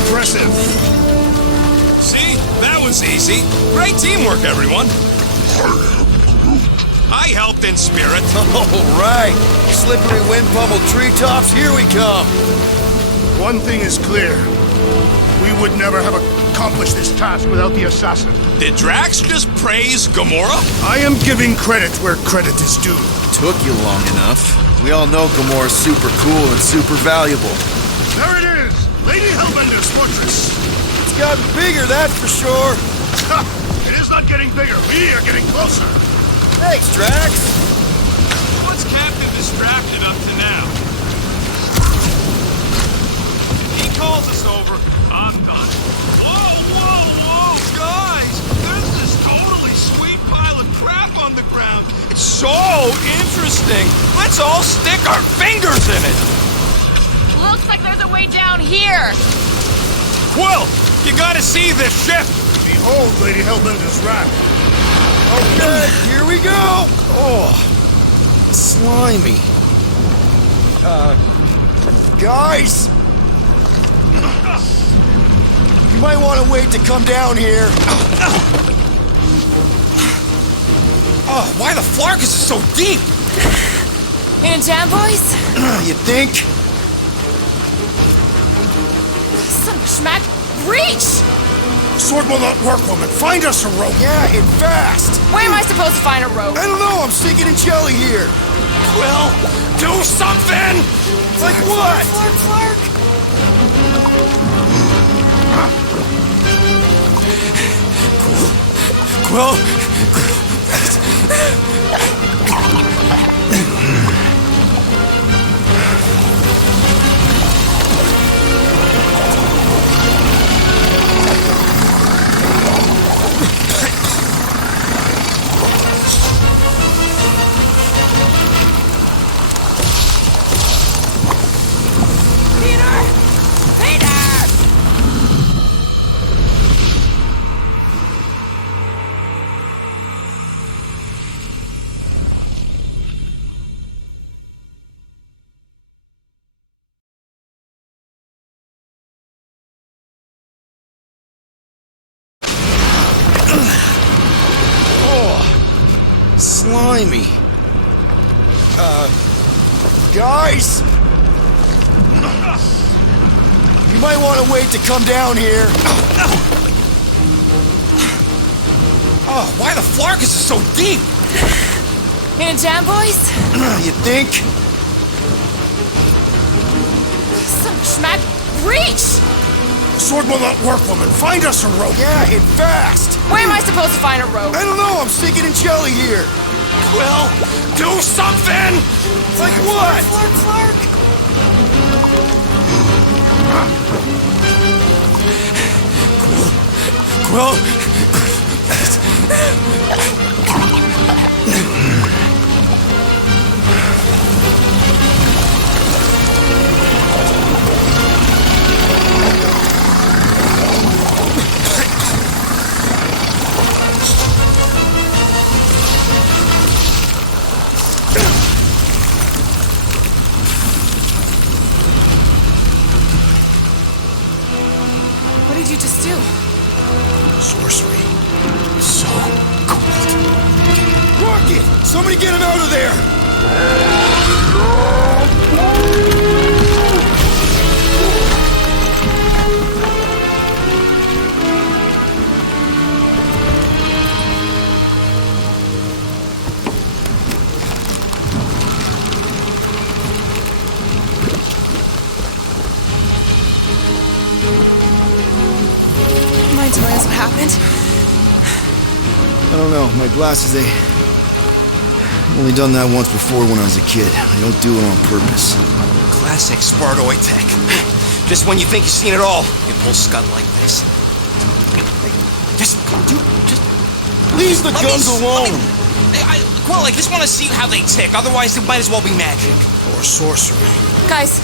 Impressive. See? That was easy. Great teamwork, everyone. I helped in spirit. All right, slippery wind-pummeled treetops, here we come. One thing is clear. We would never have accomplished this task without the assassin. Did Drax just praise Gamora? I am giving credit where credit is due. Took you long enough. We all know Gamora's super cool and super valuable. There it is! Lady Hellbender's fortress! It's gotten bigger, that's for sure. Ha! It is not getting bigger. We are getting closer. Thanks, Drax. What's Captain distracted up to now? If he calls us over, I'm done. Whoa! Guys! There's this totally sweet pile of crap on the ground. It's so interesting. Let's all stick our fingers in it. Looks like there's a way down here. Quill, you gotta see this ship. Behold Lady Hellbender's wrath. Okay, here we go. Oh, slimy. Guys? You might want to wait to come down here. Oh, why the Flarkus is so deep? In a jam, boys? You think? Some schmack. Reach! Sword will not work, woman. Find us a rope. Yeah, and fast. Where am I supposed to find a rope? I don't know, I'm sinking in jelly here. Quill, do something! Like what? Quill, Slimy. Guys! You might want to wait to come down here. Oh, why the Flarkus is so deep? In a jam, boys? You think? Some schmack reach! Sword will not work, woman. Find us a rope. Yeah, and fast! Where am I supposed to find a rope? I don't know, I'm sinking in jelly here. Quill, do something! Like what? Quill! What did you just do? Sorcery. So cold. Rocket! Somebody get him out of there! Mind telling us what happened? I don't know, my glasses, I've only done that once before when I was a kid. I don't do it on purpose. Classic Spartoid tech. Just when you think you've seen it all, you pull scud like this. Just Leave the guns alone! Well, I just want to see how they tick. Otherwise, it might as well be magic. Or sorcery. Guys,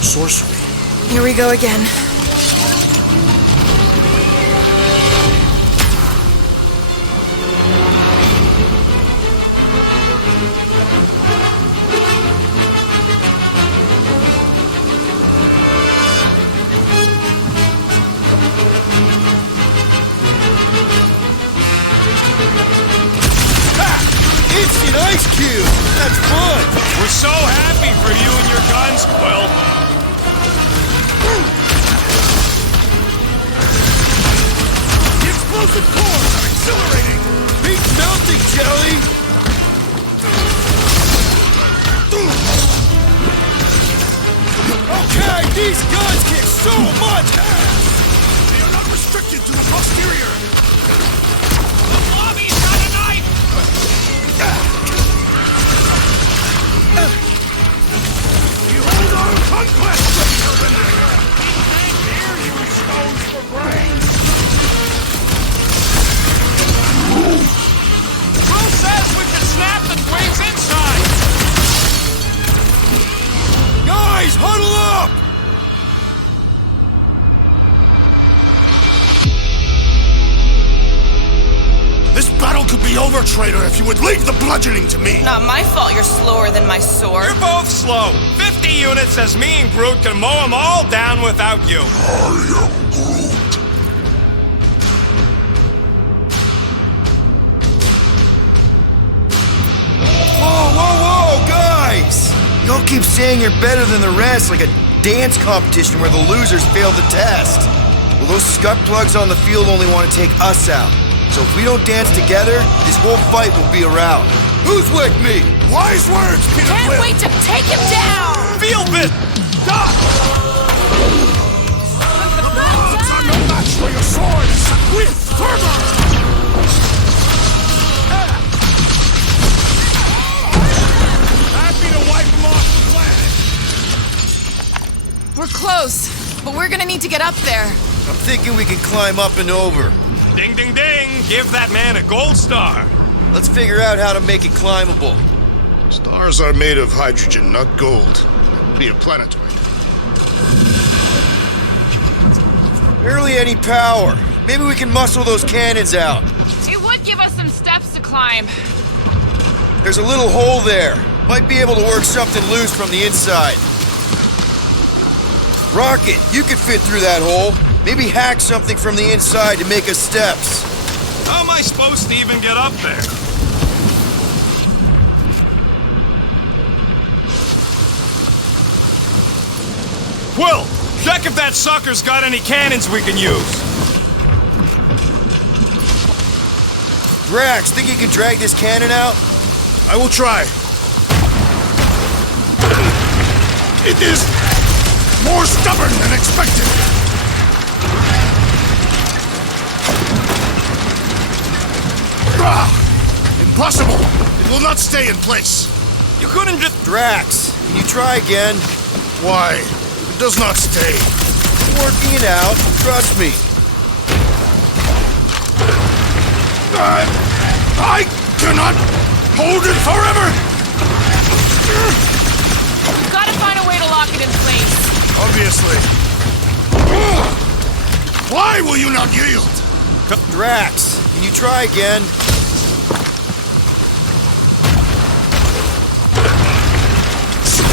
Sorcery. here we go again. Instant ice cube! That's fun! We're so happy for you and your guns, Quill. The explosive cores are exhilarating! Beat melting, jelly! Okay, these guns kick so much ass! They are not restricted to the posterior! Bobby's got a knife! Behold our conquest, urban hacker! Dare you stones for brains! Groot says we can snap the twigs inside! Guys, huddle up! This battle could be over, traitor, if you would leave the bludgeoning to me! Not my fault you're slower than my sword. You're both slow. 50 units says me and Groot can mow them all down without you. Whoa, guys! Y'all keep saying you're better than the rest, like a dance competition where the losers fail the test. Well, those scut plugs on the field only want to take us out. So if we don't dance together, this whole fight will be a rout. Who's with me? Wise words, Peter Can't Quill! wait to take him down! Feel bit! Stop! I'm no match for your sword! With fervor! Happy to wipe them off the planet. We're close, but we're gonna need to get up there. I'm thinking we can climb up and over. Ding, ding, ding. Give that man a gold star. Let's figure out how to make it climbable. Stars are made of hydrogen, not gold. Be a planetoid. Barely any power. Maybe we can muscle those cannons out. It would give us some steps to climb. There's a little hole there. Might be able to work something loose from the inside. Rocket, you could fit through that hole. Maybe hack something from the inside to make us steps. How am I supposed to even get up there? Quill, check if that sucker's got any cannons we can use. Drax, think you can drag this cannon out? I will try. It is more stubborn than expected. Impossible! It will not stay in place. You couldn't just... Drax, can you try again? Why? It does not stay. I'm working it out, trust me. I cannot hold it forever! Gotta find a way to lock it in place. Obviously. Why will you not yield? Drax, can you try again?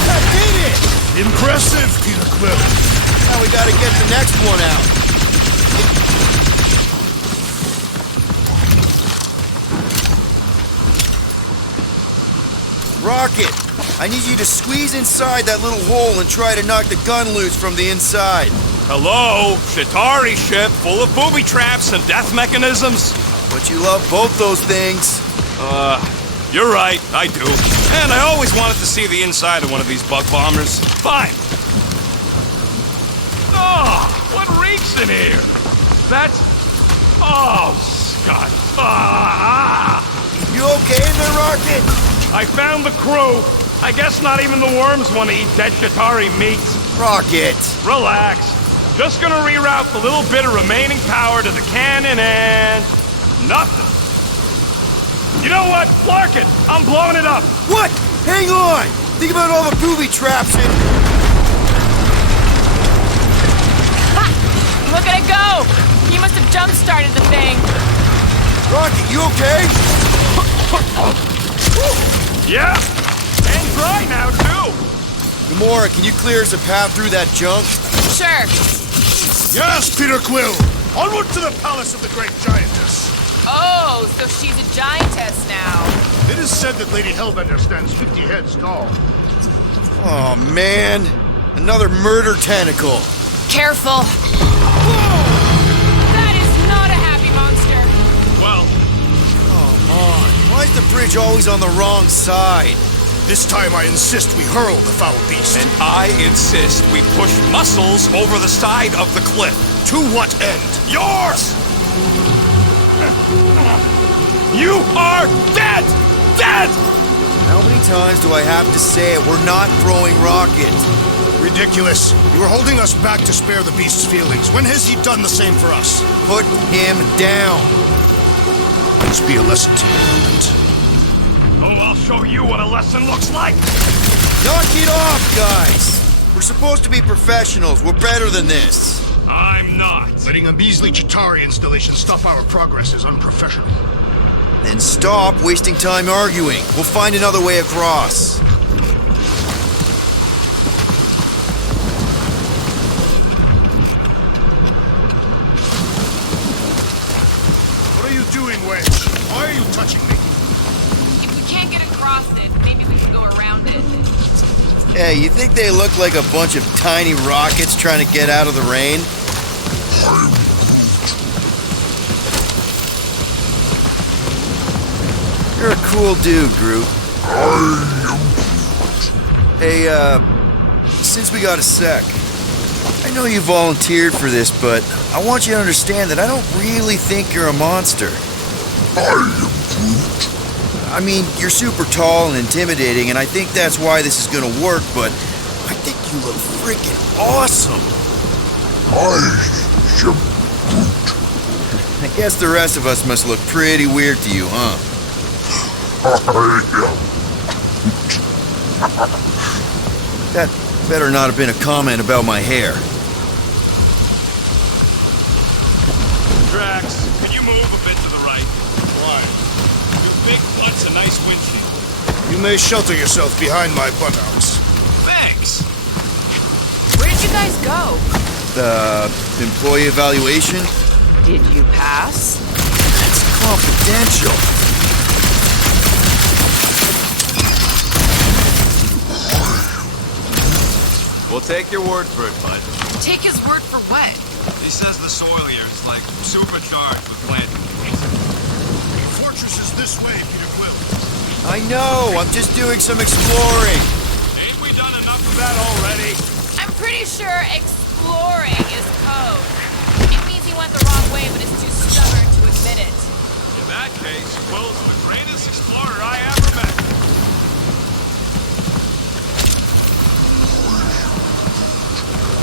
I did it! Impressive, Peter Quill. Now we gotta get the next one out. Rocket, I need you to squeeze inside that little hole and try to knock the gun loose from the inside. Hello? Chitauri ship full of booby traps and death mechanisms? But you love both those things. You're right, I do. And I always wanted to see the inside of one of these bug bombers. Fine. Oh, what reeks in here? That's... Oh, Scott. You okay in there, Rocket? I found the crew. I guess not even the worms want to eat dead Chitauri meat. Rocket. Relax. Just gonna reroute the little bit of remaining power to the cannon and... nothing. You know what? Flark it! I'm blowing it up! What? Hang on! Think about all the booby traps and... Ha! Look at it go! He must have jump-started the thing. Rocket, you okay? Yeah! And dry now, too! Gamora, can you clear us a path through that junk? Sure. Yes, Peter Quill! Onward to the palace of the great giantess! Oh, so she's a giantess now. It is said that Lady Hellbender stands 50 heads tall. Oh, man. Another murder tentacle. Careful. That is not a happy monster. Well, Come on. Why is the bridge always on the wrong side? This time I insist we hurl the foul beast. and I insist we push muscles over the side of the cliff. To what end? Yours! You are dead! Dead! How many times do I have to say it? We're not throwing Rocket. Ridiculous. You were holding us back to spare the beast's feelings. When has he done the same for us? Put him down. This be a lesson to you, Element. Oh, I'll show you what a lesson looks like! Knock it off, guys. We're supposed to be professionals. We're better than this. I'm not. Letting a measly Chitauri installation stop our progress is unprofessional. Then stop wasting time arguing. We'll find another way across. What are you doing, Wedge? Why are you touching me? If we can't get across it, maybe we can go around it. Hey, you think they look like a bunch of tiny rockets trying to get out of the rain? You're a cool dude, Groot. Hey, since we got a sec, I know you volunteered for this, but I want you to understand that I don't really think you're a monster. I mean, you're super tall and intimidating, and I think that's why this is gonna work, but I think you look freaking awesome. I guess the rest of us must look pretty weird to you, huh? That better not have been a comment about my hair. Drax, can you move a bit to the right? Why? Your big butt's a nice windshield. You may shelter yourself behind my buttocks. Thanks. Where did you guys go? The employee evaluation? Did you pass? That's confidential. We'll take your word for it, bud. Take his word for what? He says the soil here is like supercharged with planting. The fortress is this way, Peter Quill. I know, I'm just doing some exploring. Ain't we done enough of that already? I'm pretty sure exploring is code. It means he went the wrong way, but is too stubborn to admit it. In that case, Quill's the greatest explorer I ever met.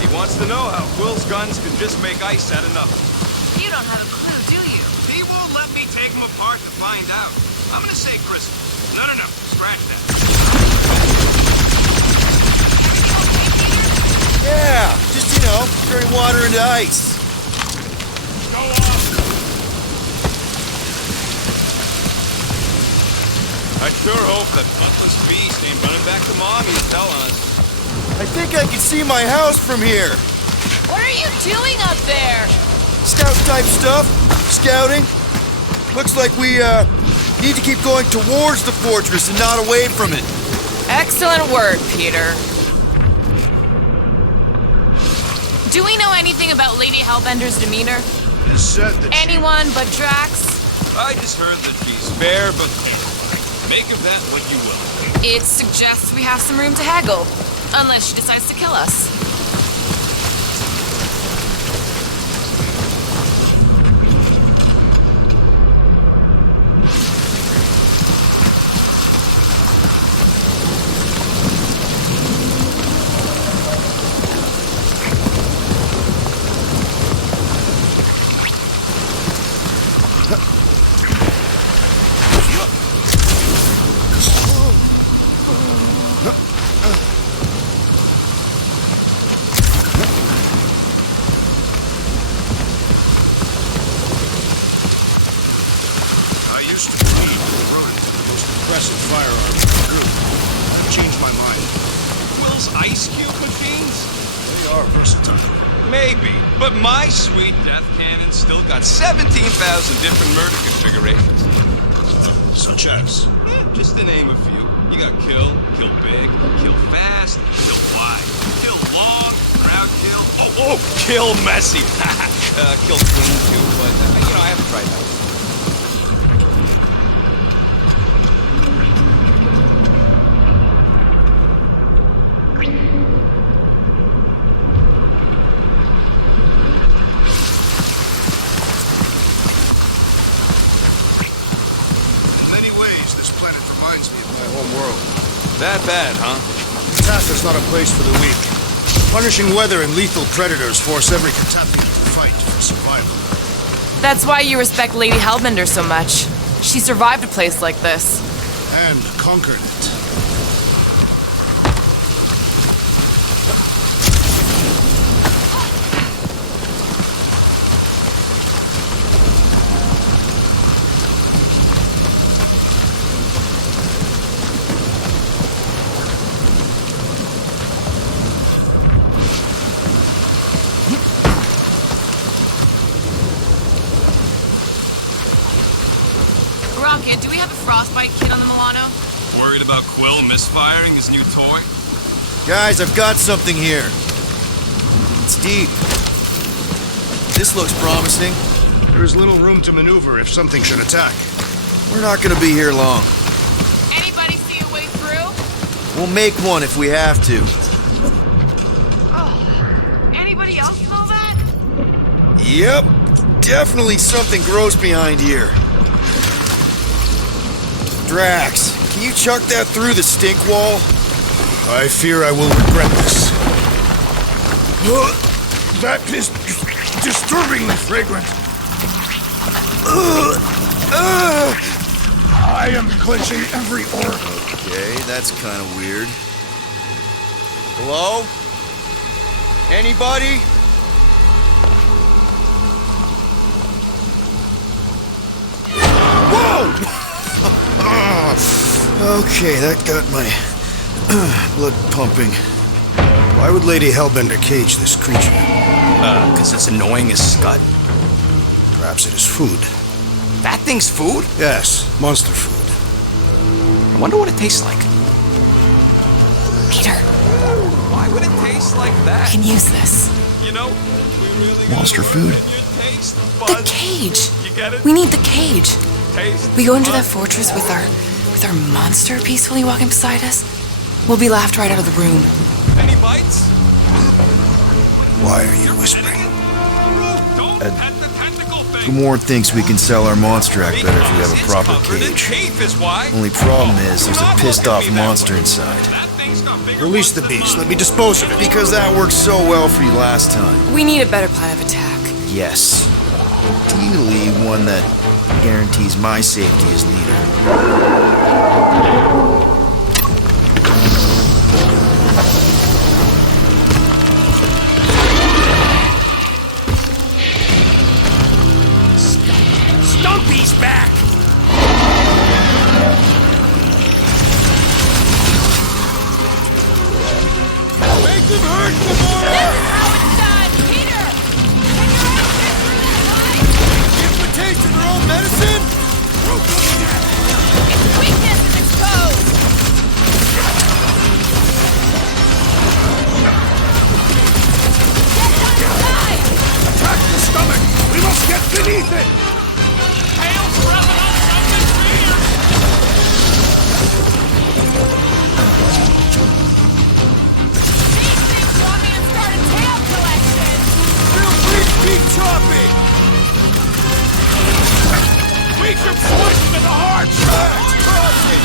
He wants to know how Quill's guns can just make ice out of nothing. You don't have a clue, do you? He won't let me take him apart to find out. I'm gonna say crystal. No, scratch that. Yeah, just, turning water into ice. Go on. I sure hope that Butler's beast ain't running back to Mommy's telling us. I think I can see my house from here. What are you doing up there? Scout-type stuff. Scouting. Looks like we, need to keep going towards the fortress and not away from it. Excellent word, Peter. Do we know anything about Lady Hellbender's demeanor? It is said that Anyone but Drax? I just heard that she's fair but pale. Make of that what you will. It suggests we have some room to haggle. Unless she decides to kill us. firearm. Groot. I've changed my mind. Quill's ice cube machines? They are versatile. Maybe, but my sweet death cannon still got 17,000 different murder configurations. Such as? Just to name a few. You got kill, kill big, kill fast, kill wide, kill long, crowd kill. Oh, kill messy. Kill clean too, but I haven't tried that. That bad, huh? Tatha's not a place for the weak. Punishing weather and lethal predators force every Katapian to fight for survival. That's why you respect Lady Hellbender so much. She survived a place like this. And conquered it. Rocket, do we have a frostbite kit on the Milano? Worried about Quill misfiring his new toy? Guys, I've got something here. It's deep. This looks promising. There is little room to maneuver if something should attack. We're not gonna be here long. Anybody see a way through? We'll make one if we have to. Oh. Anybody else smell that? Yep. Definitely something gross behind here. Drax, can you chuck that through the stink wall? I fear I will regret this. That is disturbingly fragrant. I am clenching every organ. Okay, that's kind of weird. Hello? Anybody? Whoa! Okay, that got my blood pumping. Why would Lady Hellbender cage this creature? 'Cause it's annoying as scud. Perhaps it is food. That thing's food? Yes, monster food. I wonder what it tastes like. Peter, Why would it taste like I that? can use this. You know, we really Monster gotta food? work on your taste The buds. cage. You get it? We need the cage. Taste We go into that buds. fortress with our monster peacefully walking beside us. We'll be laughed right out of the room. Any bites? Why are you whispering? Don't pet the tentacle thing. Gamora thinks we can sell our monster act better if we have a Because proper it's covered in cage. teeth is why. Only problem is there's a Not pissed look at off me that monster way. inside. That thing's got bigger Release the buds than beast. mine. Let me dispose of it. Because that worked so well for you last time. We need a better plan of attack. Yes. Ideally, one that guarantees my safety as leader. Stumpy's back! Make them hurt, Gamora! How it's done! Peter! Give them a taste of their own medicine? Its weakness is exposed! Get one inside! Attack the stomach! We must get beneath it! Tails rubbing on something here. These things want me to start a tail collection! Feel free to keep chopping! We should push to the hard track! Crossing!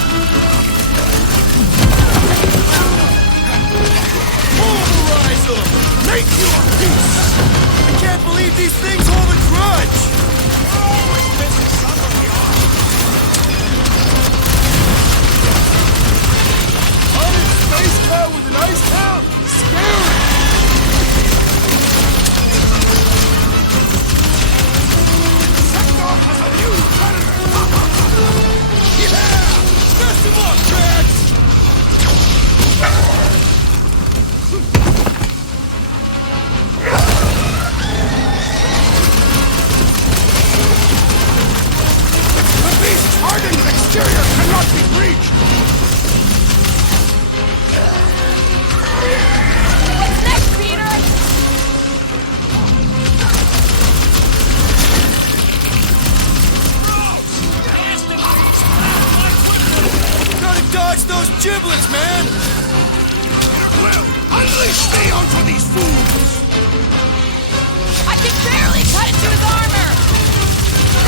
Pulverize them! Make your peace! I can't believe these things hold a grudge! Always pissing somebody off! Hunted space cow with an ice hound? Scary! Sector has a new predator! Yeah! Smash them up, Drax! The beast's hardened exterior cannot be breached! What's next, Peter? Gotta dodge those giblets, man! Peter Quill, unleash me onto these fools! I can barely cut into his armor!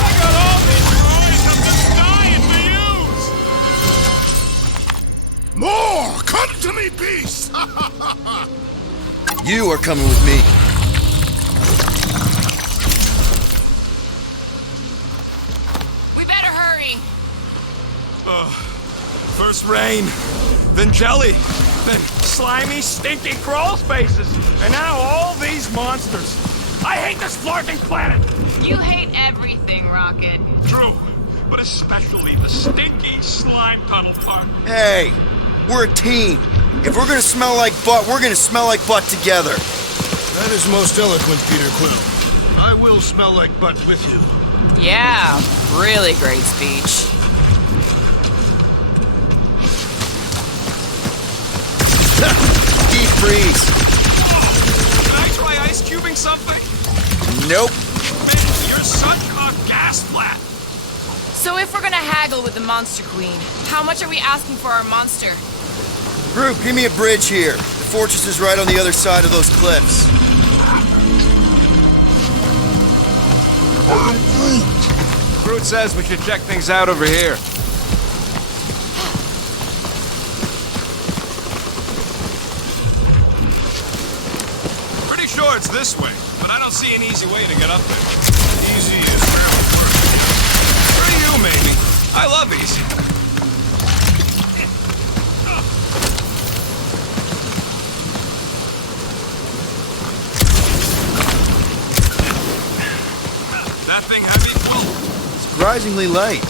I got all these toys I'm just dying to use. More! Come to me, beast! You are coming with me. We better hurry! First rain, then jelly, then slimy, stinky crawl spaces, and now all these monsters. I hate this flarting planet! You hate everything, Rocket. True, but especially the stinky slime tunnel part. Hey, we're a team. If we're gonna smell like butt, we're gonna smell like butt together. That is most eloquent, Peter Quill. I will smell like butt with you. Yeah, really great speech. Deep freeze. Can I try ice cubing something? Nope. Man, you're such a gas flat. So if we're gonna haggle with the Monster Queen, how much are we asking for our monster? Group, give me a bridge here. The fortress is right on the other side of those cliffs. Groot says we should check things out over here. Pretty sure it's this way, but I don't see an easy way to get up there. Easy is real work. For you, maybe. I love easy. That thing heavy? Surprisingly light.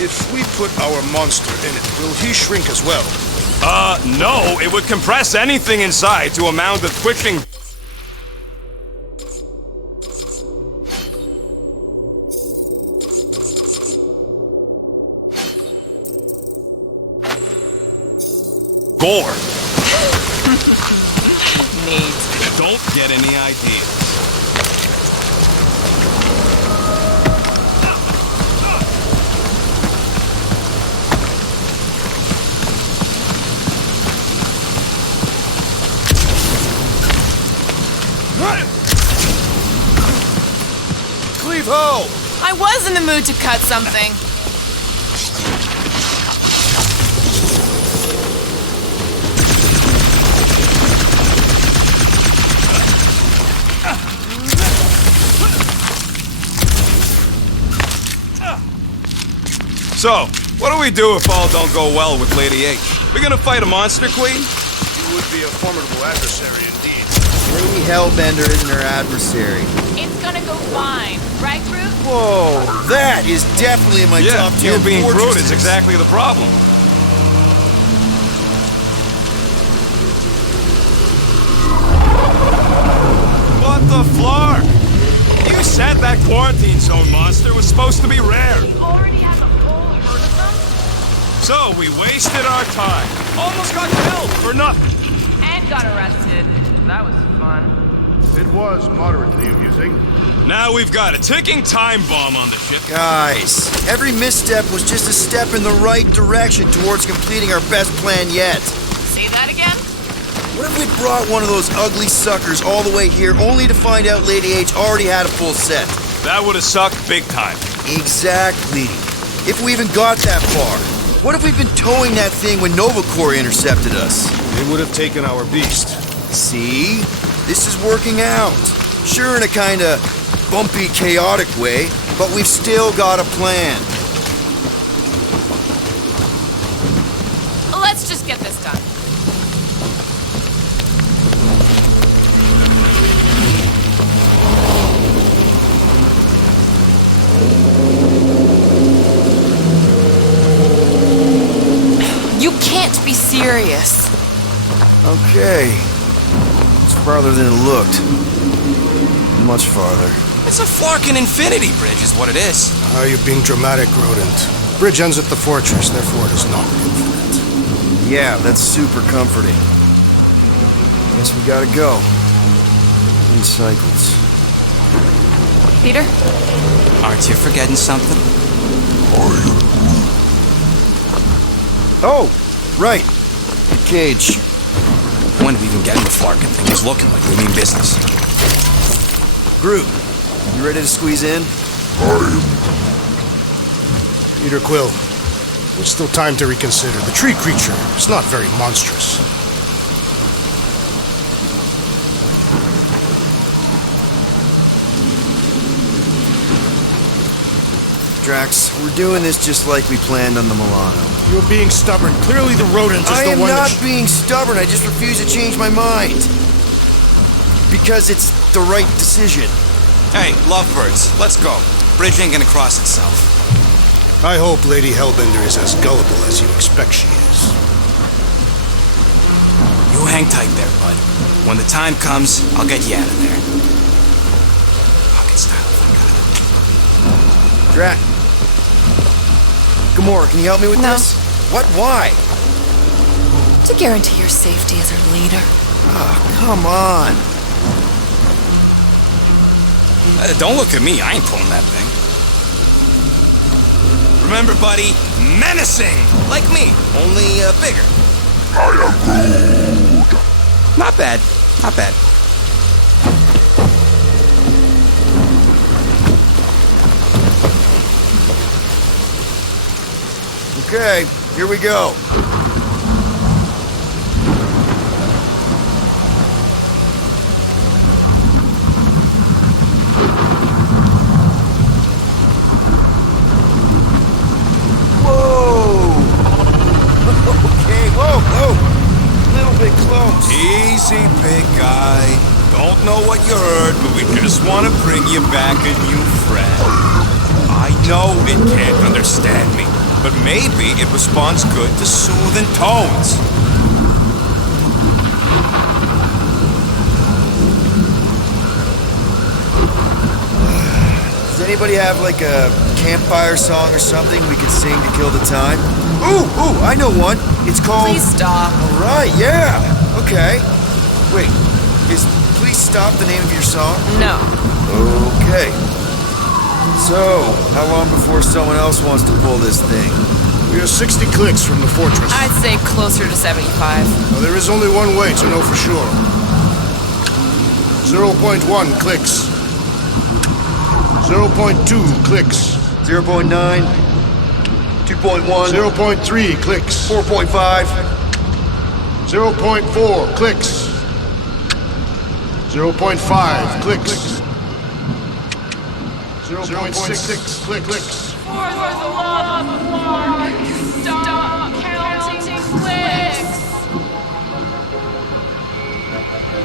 If we put our monster in it, will he shrink as well? No, it would compress anything inside to amount of twitching. gore. Neat. Don't get any ideas. Cleave ho! I was in the mood to cut something. So, what do we do if all don't go well with Lady H? We gonna fight a monster queen? You would be a formidable adversary indeed. Lady Hellbender isn't her adversary. It's gonna go fine, right, Groot? Whoa, that is definitely in my Yeah, top 10 you being Groot fortresses. is exactly the problem. What the flark? You said that quarantine zone monster was supposed to be rare. Already had a whole herd of them? So we wasted our time. Almost got killed for nothing. And got arrested. That was fun. It was moderately amusing. Now we've got a ticking time bomb on the ship. Guys, every misstep was just a step in the right direction towards completing our best plan yet. Say that again? What if we brought one of those ugly suckers all the way here only to find out Lady H already had a full set? That would have sucked big time. Exactly. If we even got that far. What if we'd been towing that thing when Nova Corps intercepted us? They would have taken our beast. See? This is working out. Sure, in a kinda bumpy, chaotic way, but we've still got a plan. Let's just get this done. You can't be serious. Okay. It's farther than it looked. Much farther. It's a flarkin' infinity bridge is what it is. You're being dramatic, rodent. Bridge ends at the fortress, therefore it is not infinite. Yeah, that's super comforting. Guess we gotta go. In cycles. Peter? Aren't you forgetting something? Oh, right. The cage. When did we even get in the flarkin' thing? It's looking like we mean business. Groot, you ready to squeeze in? Peter Quill, there's still time to reconsider. The tree creature is not very monstrous. Drax, we're doing this just like we planned on the Milano. You're being stubborn. Clearly the rodent is I the am one not that... being stubborn, I just refuse to change my mind. Because it's the right decision. Hey, lovebirds, let's go. Bridge ain't gonna cross itself. I hope Lady Hellbender is as gullible as you expect she is. You hang tight there, bud. When the time comes, I'll get you out of there. Pocket style, if I got it. Drax. Gamora, can you help me with No. this? What? Why? To guarantee your safety as our leader. Come on. Don't look at me, I ain't pulling that thing. Remember, buddy, menacing! Like me, only bigger. I am Groot. Not bad, not bad. Okay, here we go. Whoa! Okay, whoa! A little bit close. Easy, big guy. Don't know what you heard, but we just want to bring you back a new friend. I know it can't understand me, but maybe it responds good to soothing tones. Does anybody have like a campfire song or something we could sing to kill the time? Ooh, I know one. It's called... Please stop. All right, yeah. Okay. Wait, is Please Stop the name of your song? No. Okay. So, how long before someone else wants to pull this thing? We are 60 clicks from the fortress. I'd say closer to 75. Well, there is only one way to know for sure. 0.1 clicks. 0.2 clicks. 0.9, 2.1, 0.3 clicks. 4.5, 0.4 clicks. 0.5 clicks. 0.6 clicks. For the love of Mark, stop counting clicks.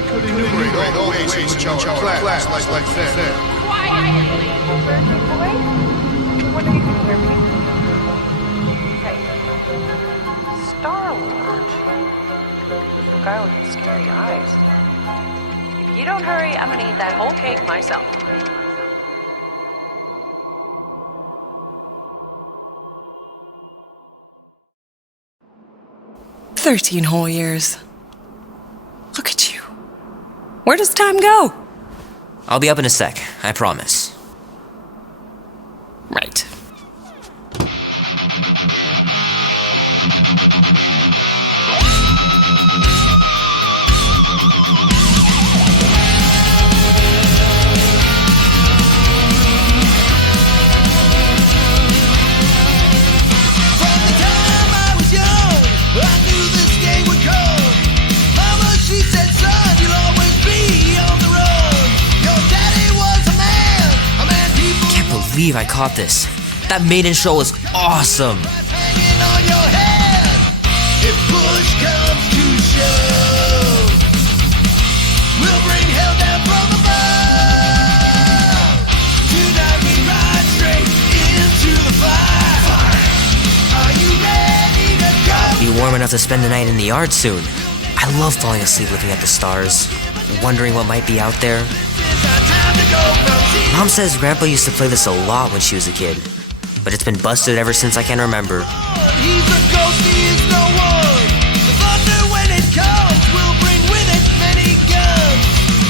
Could enumerate all the ways in which our class like fair. Quietly. What are you doing here, Pete? Hey. Star-Lord. The guy with the scary eyes. If you don't hurry, I'm gonna eat that whole cake myself. "13 whole years. Look at you. Where does time go?" I'll be up in a sec, I promise. Right. Believe I caught this. That maiden show was awesome. Be warm enough to spend the night in the yard soon. I love falling asleep looking at the stars, wondering what might be out there. Mom says Grandpa used to play this a lot when she was a kid, but it's been busted ever since I can remember. He's a ghost, he is no one. The thunder when it comes will bring with it many guns.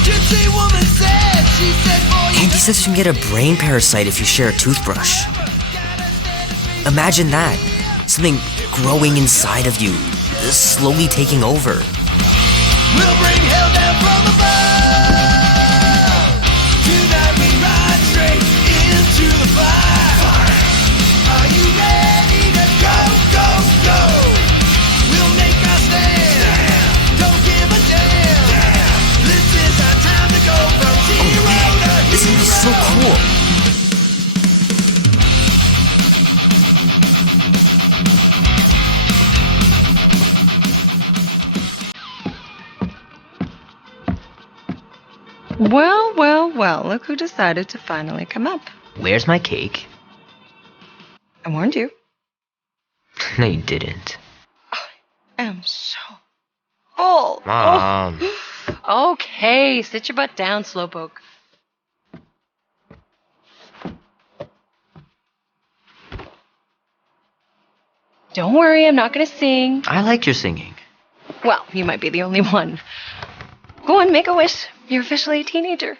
Gypsy woman said, she said, boy, Andy says you can get a brain parasite if you share a toothbrush. Imagine that. Something growing inside of you, slowly taking over. We'll bring hell down from above. Tonight we ride straight into the fire. Are you ready to go, go, go? We'll make our stand. Don't give a damn. This is our time to go from zero to hero. This is so cool. Well, well, well, look who decided to finally come up. Where's my cake? I warned you. No, you didn't. I am so full. Mom. Oh. Okay, sit your butt down, Slowpoke. Don't worry, I'm not going to sing. I like your singing. Well, you might be the only one. Go on, make a wish. You're officially a teenager.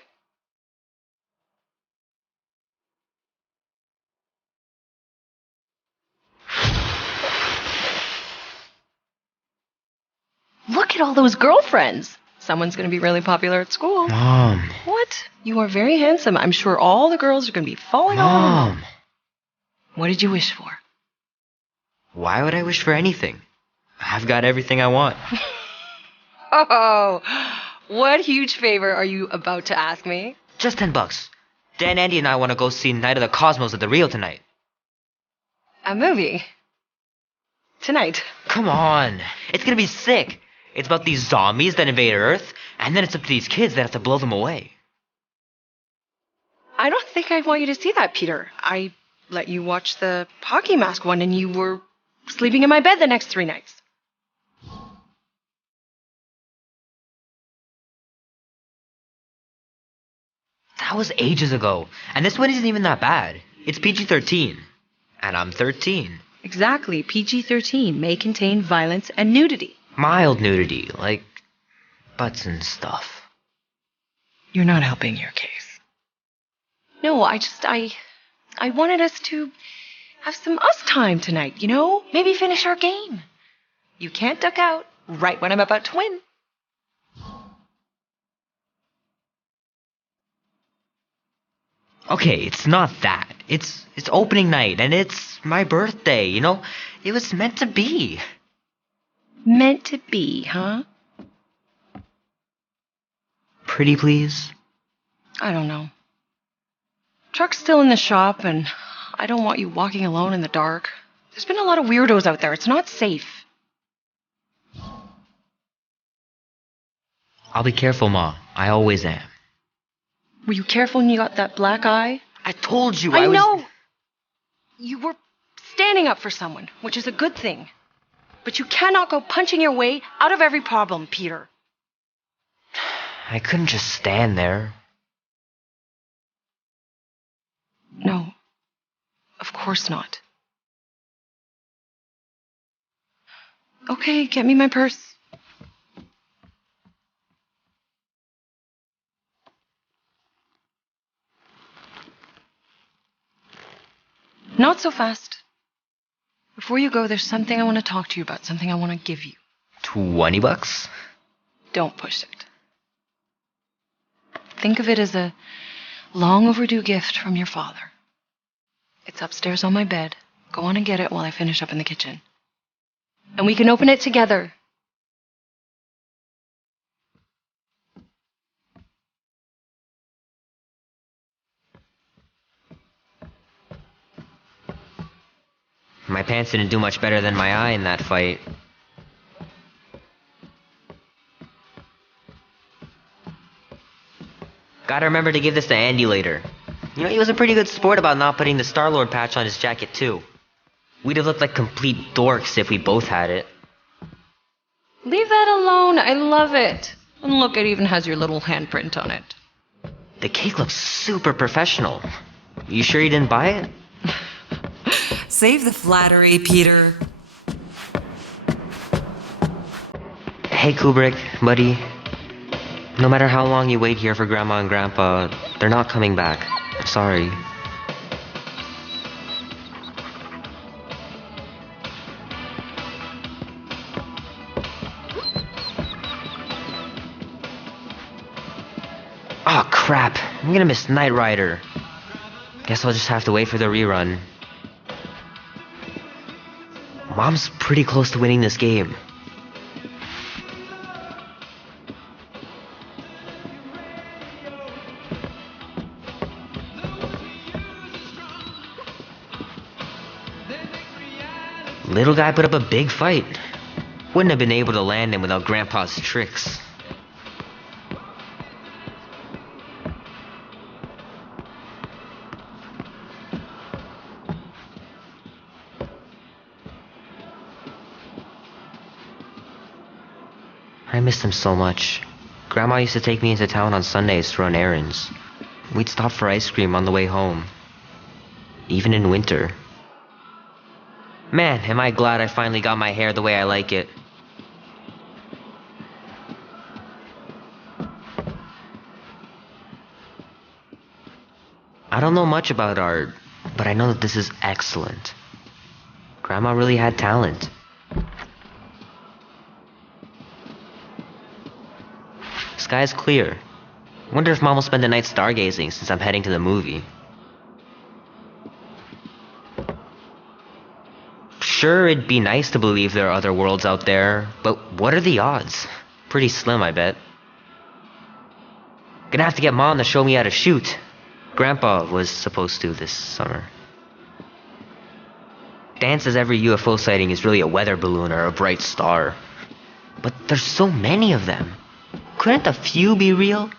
Look at all those girlfriends. Someone's going to be really popular at school. Mom. What? You are very handsome. I'm sure all the girls are going to be falling all over you. What did you wish for? Why would I wish for anything? I've got everything I want. Oh, what huge favor are you about to ask me? Just $10. Dan, Andy, and I want to go see Night of the Cosmos at the Rio tonight. A movie? Tonight? Come on. It's gonna be sick. It's about these zombies that invade Earth, and then it's up to these kids that have to blow them away. I don't think I want you to see that, Peter. I let you watch the hockey mask one, and you were sleeping in my bed the next 3 nights. That was ages ago, and this one isn't even that bad. It's PG-13, and I'm 13. Exactly. PG-13 may contain violence and nudity. Mild nudity, like butts and stuff. You're not helping your case. No, I wanted us to have some us time tonight, you know? Maybe finish our game. You can't duck out right when I'm about to win. Okay, it's not that. It's opening night, and it's my birthday, you know? It was meant to be. Meant to be, huh? Pretty please? I don't know. Truck's still in the shop, and I don't want you walking alone in the dark. There's been a lot of weirdos out there. It's not safe. I'll be careful, Ma. I always am. Were you careful when you got that black eye? I told you I was... know! You were standing up for someone, which is a good thing. But you cannot go punching your way out of every problem, Peter. I couldn't just stand there. No. Of course not. Okay, get me my purse. Not so fast. Before you go, there's something I want to talk to you about, something I want to give you. $20? Don't push it. Think of it as a long overdue gift from your father. It's upstairs on my bed. Go on and get it while I finish up in the kitchen. And we can open it together. My pants didn't do much better than my eye in that fight. Gotta remember to give this to Andy later. You know, he was a pretty good sport about not putting the Star-Lord patch on his jacket, too. We'd have looked like complete dorks if we both had it. Leave that alone. I love it. And look, it even has your little handprint on it. The cake looks super professional. You sure you didn't buy it? Save the flattery, Peter. Hey, Kubrick, buddy. No matter how long you wait here for Grandma and Grandpa, they're not coming back. Sorry. Oh, crap. I'm gonna miss Knight Rider. Guess I'll just have to wait for the rerun. Mom's pretty close to winning this game. Little guy put up a big fight. Wouldn't have been able to land him without Grandpa's tricks. I missed him so much. Grandma used to take me into town on Sundays to run errands. We'd stop for ice cream on the way home. Even in winter. Man, am I glad I finally got my hair the way I like it. I don't know much about art, but I know that this is excellent. Grandma really had talent. Sky's clear. Wonder if Mom will spend the night stargazing since I'm heading to the movie. Sure, it'd be nice to believe there are other worlds out there, but what are the odds? Pretty slim, I bet. Gonna have to get Mom to show me how to shoot. Grandpa was supposed to this summer. Dan says every UFO sighting is really a weather balloon or a bright star. But there's so many of them. Couldn't a few be real?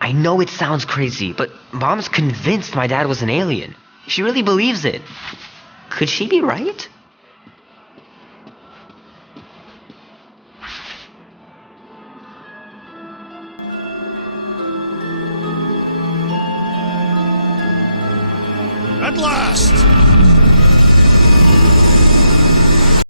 I know it sounds crazy, but Mom's convinced my dad was an alien. She really believes it. Could she be right? That blast!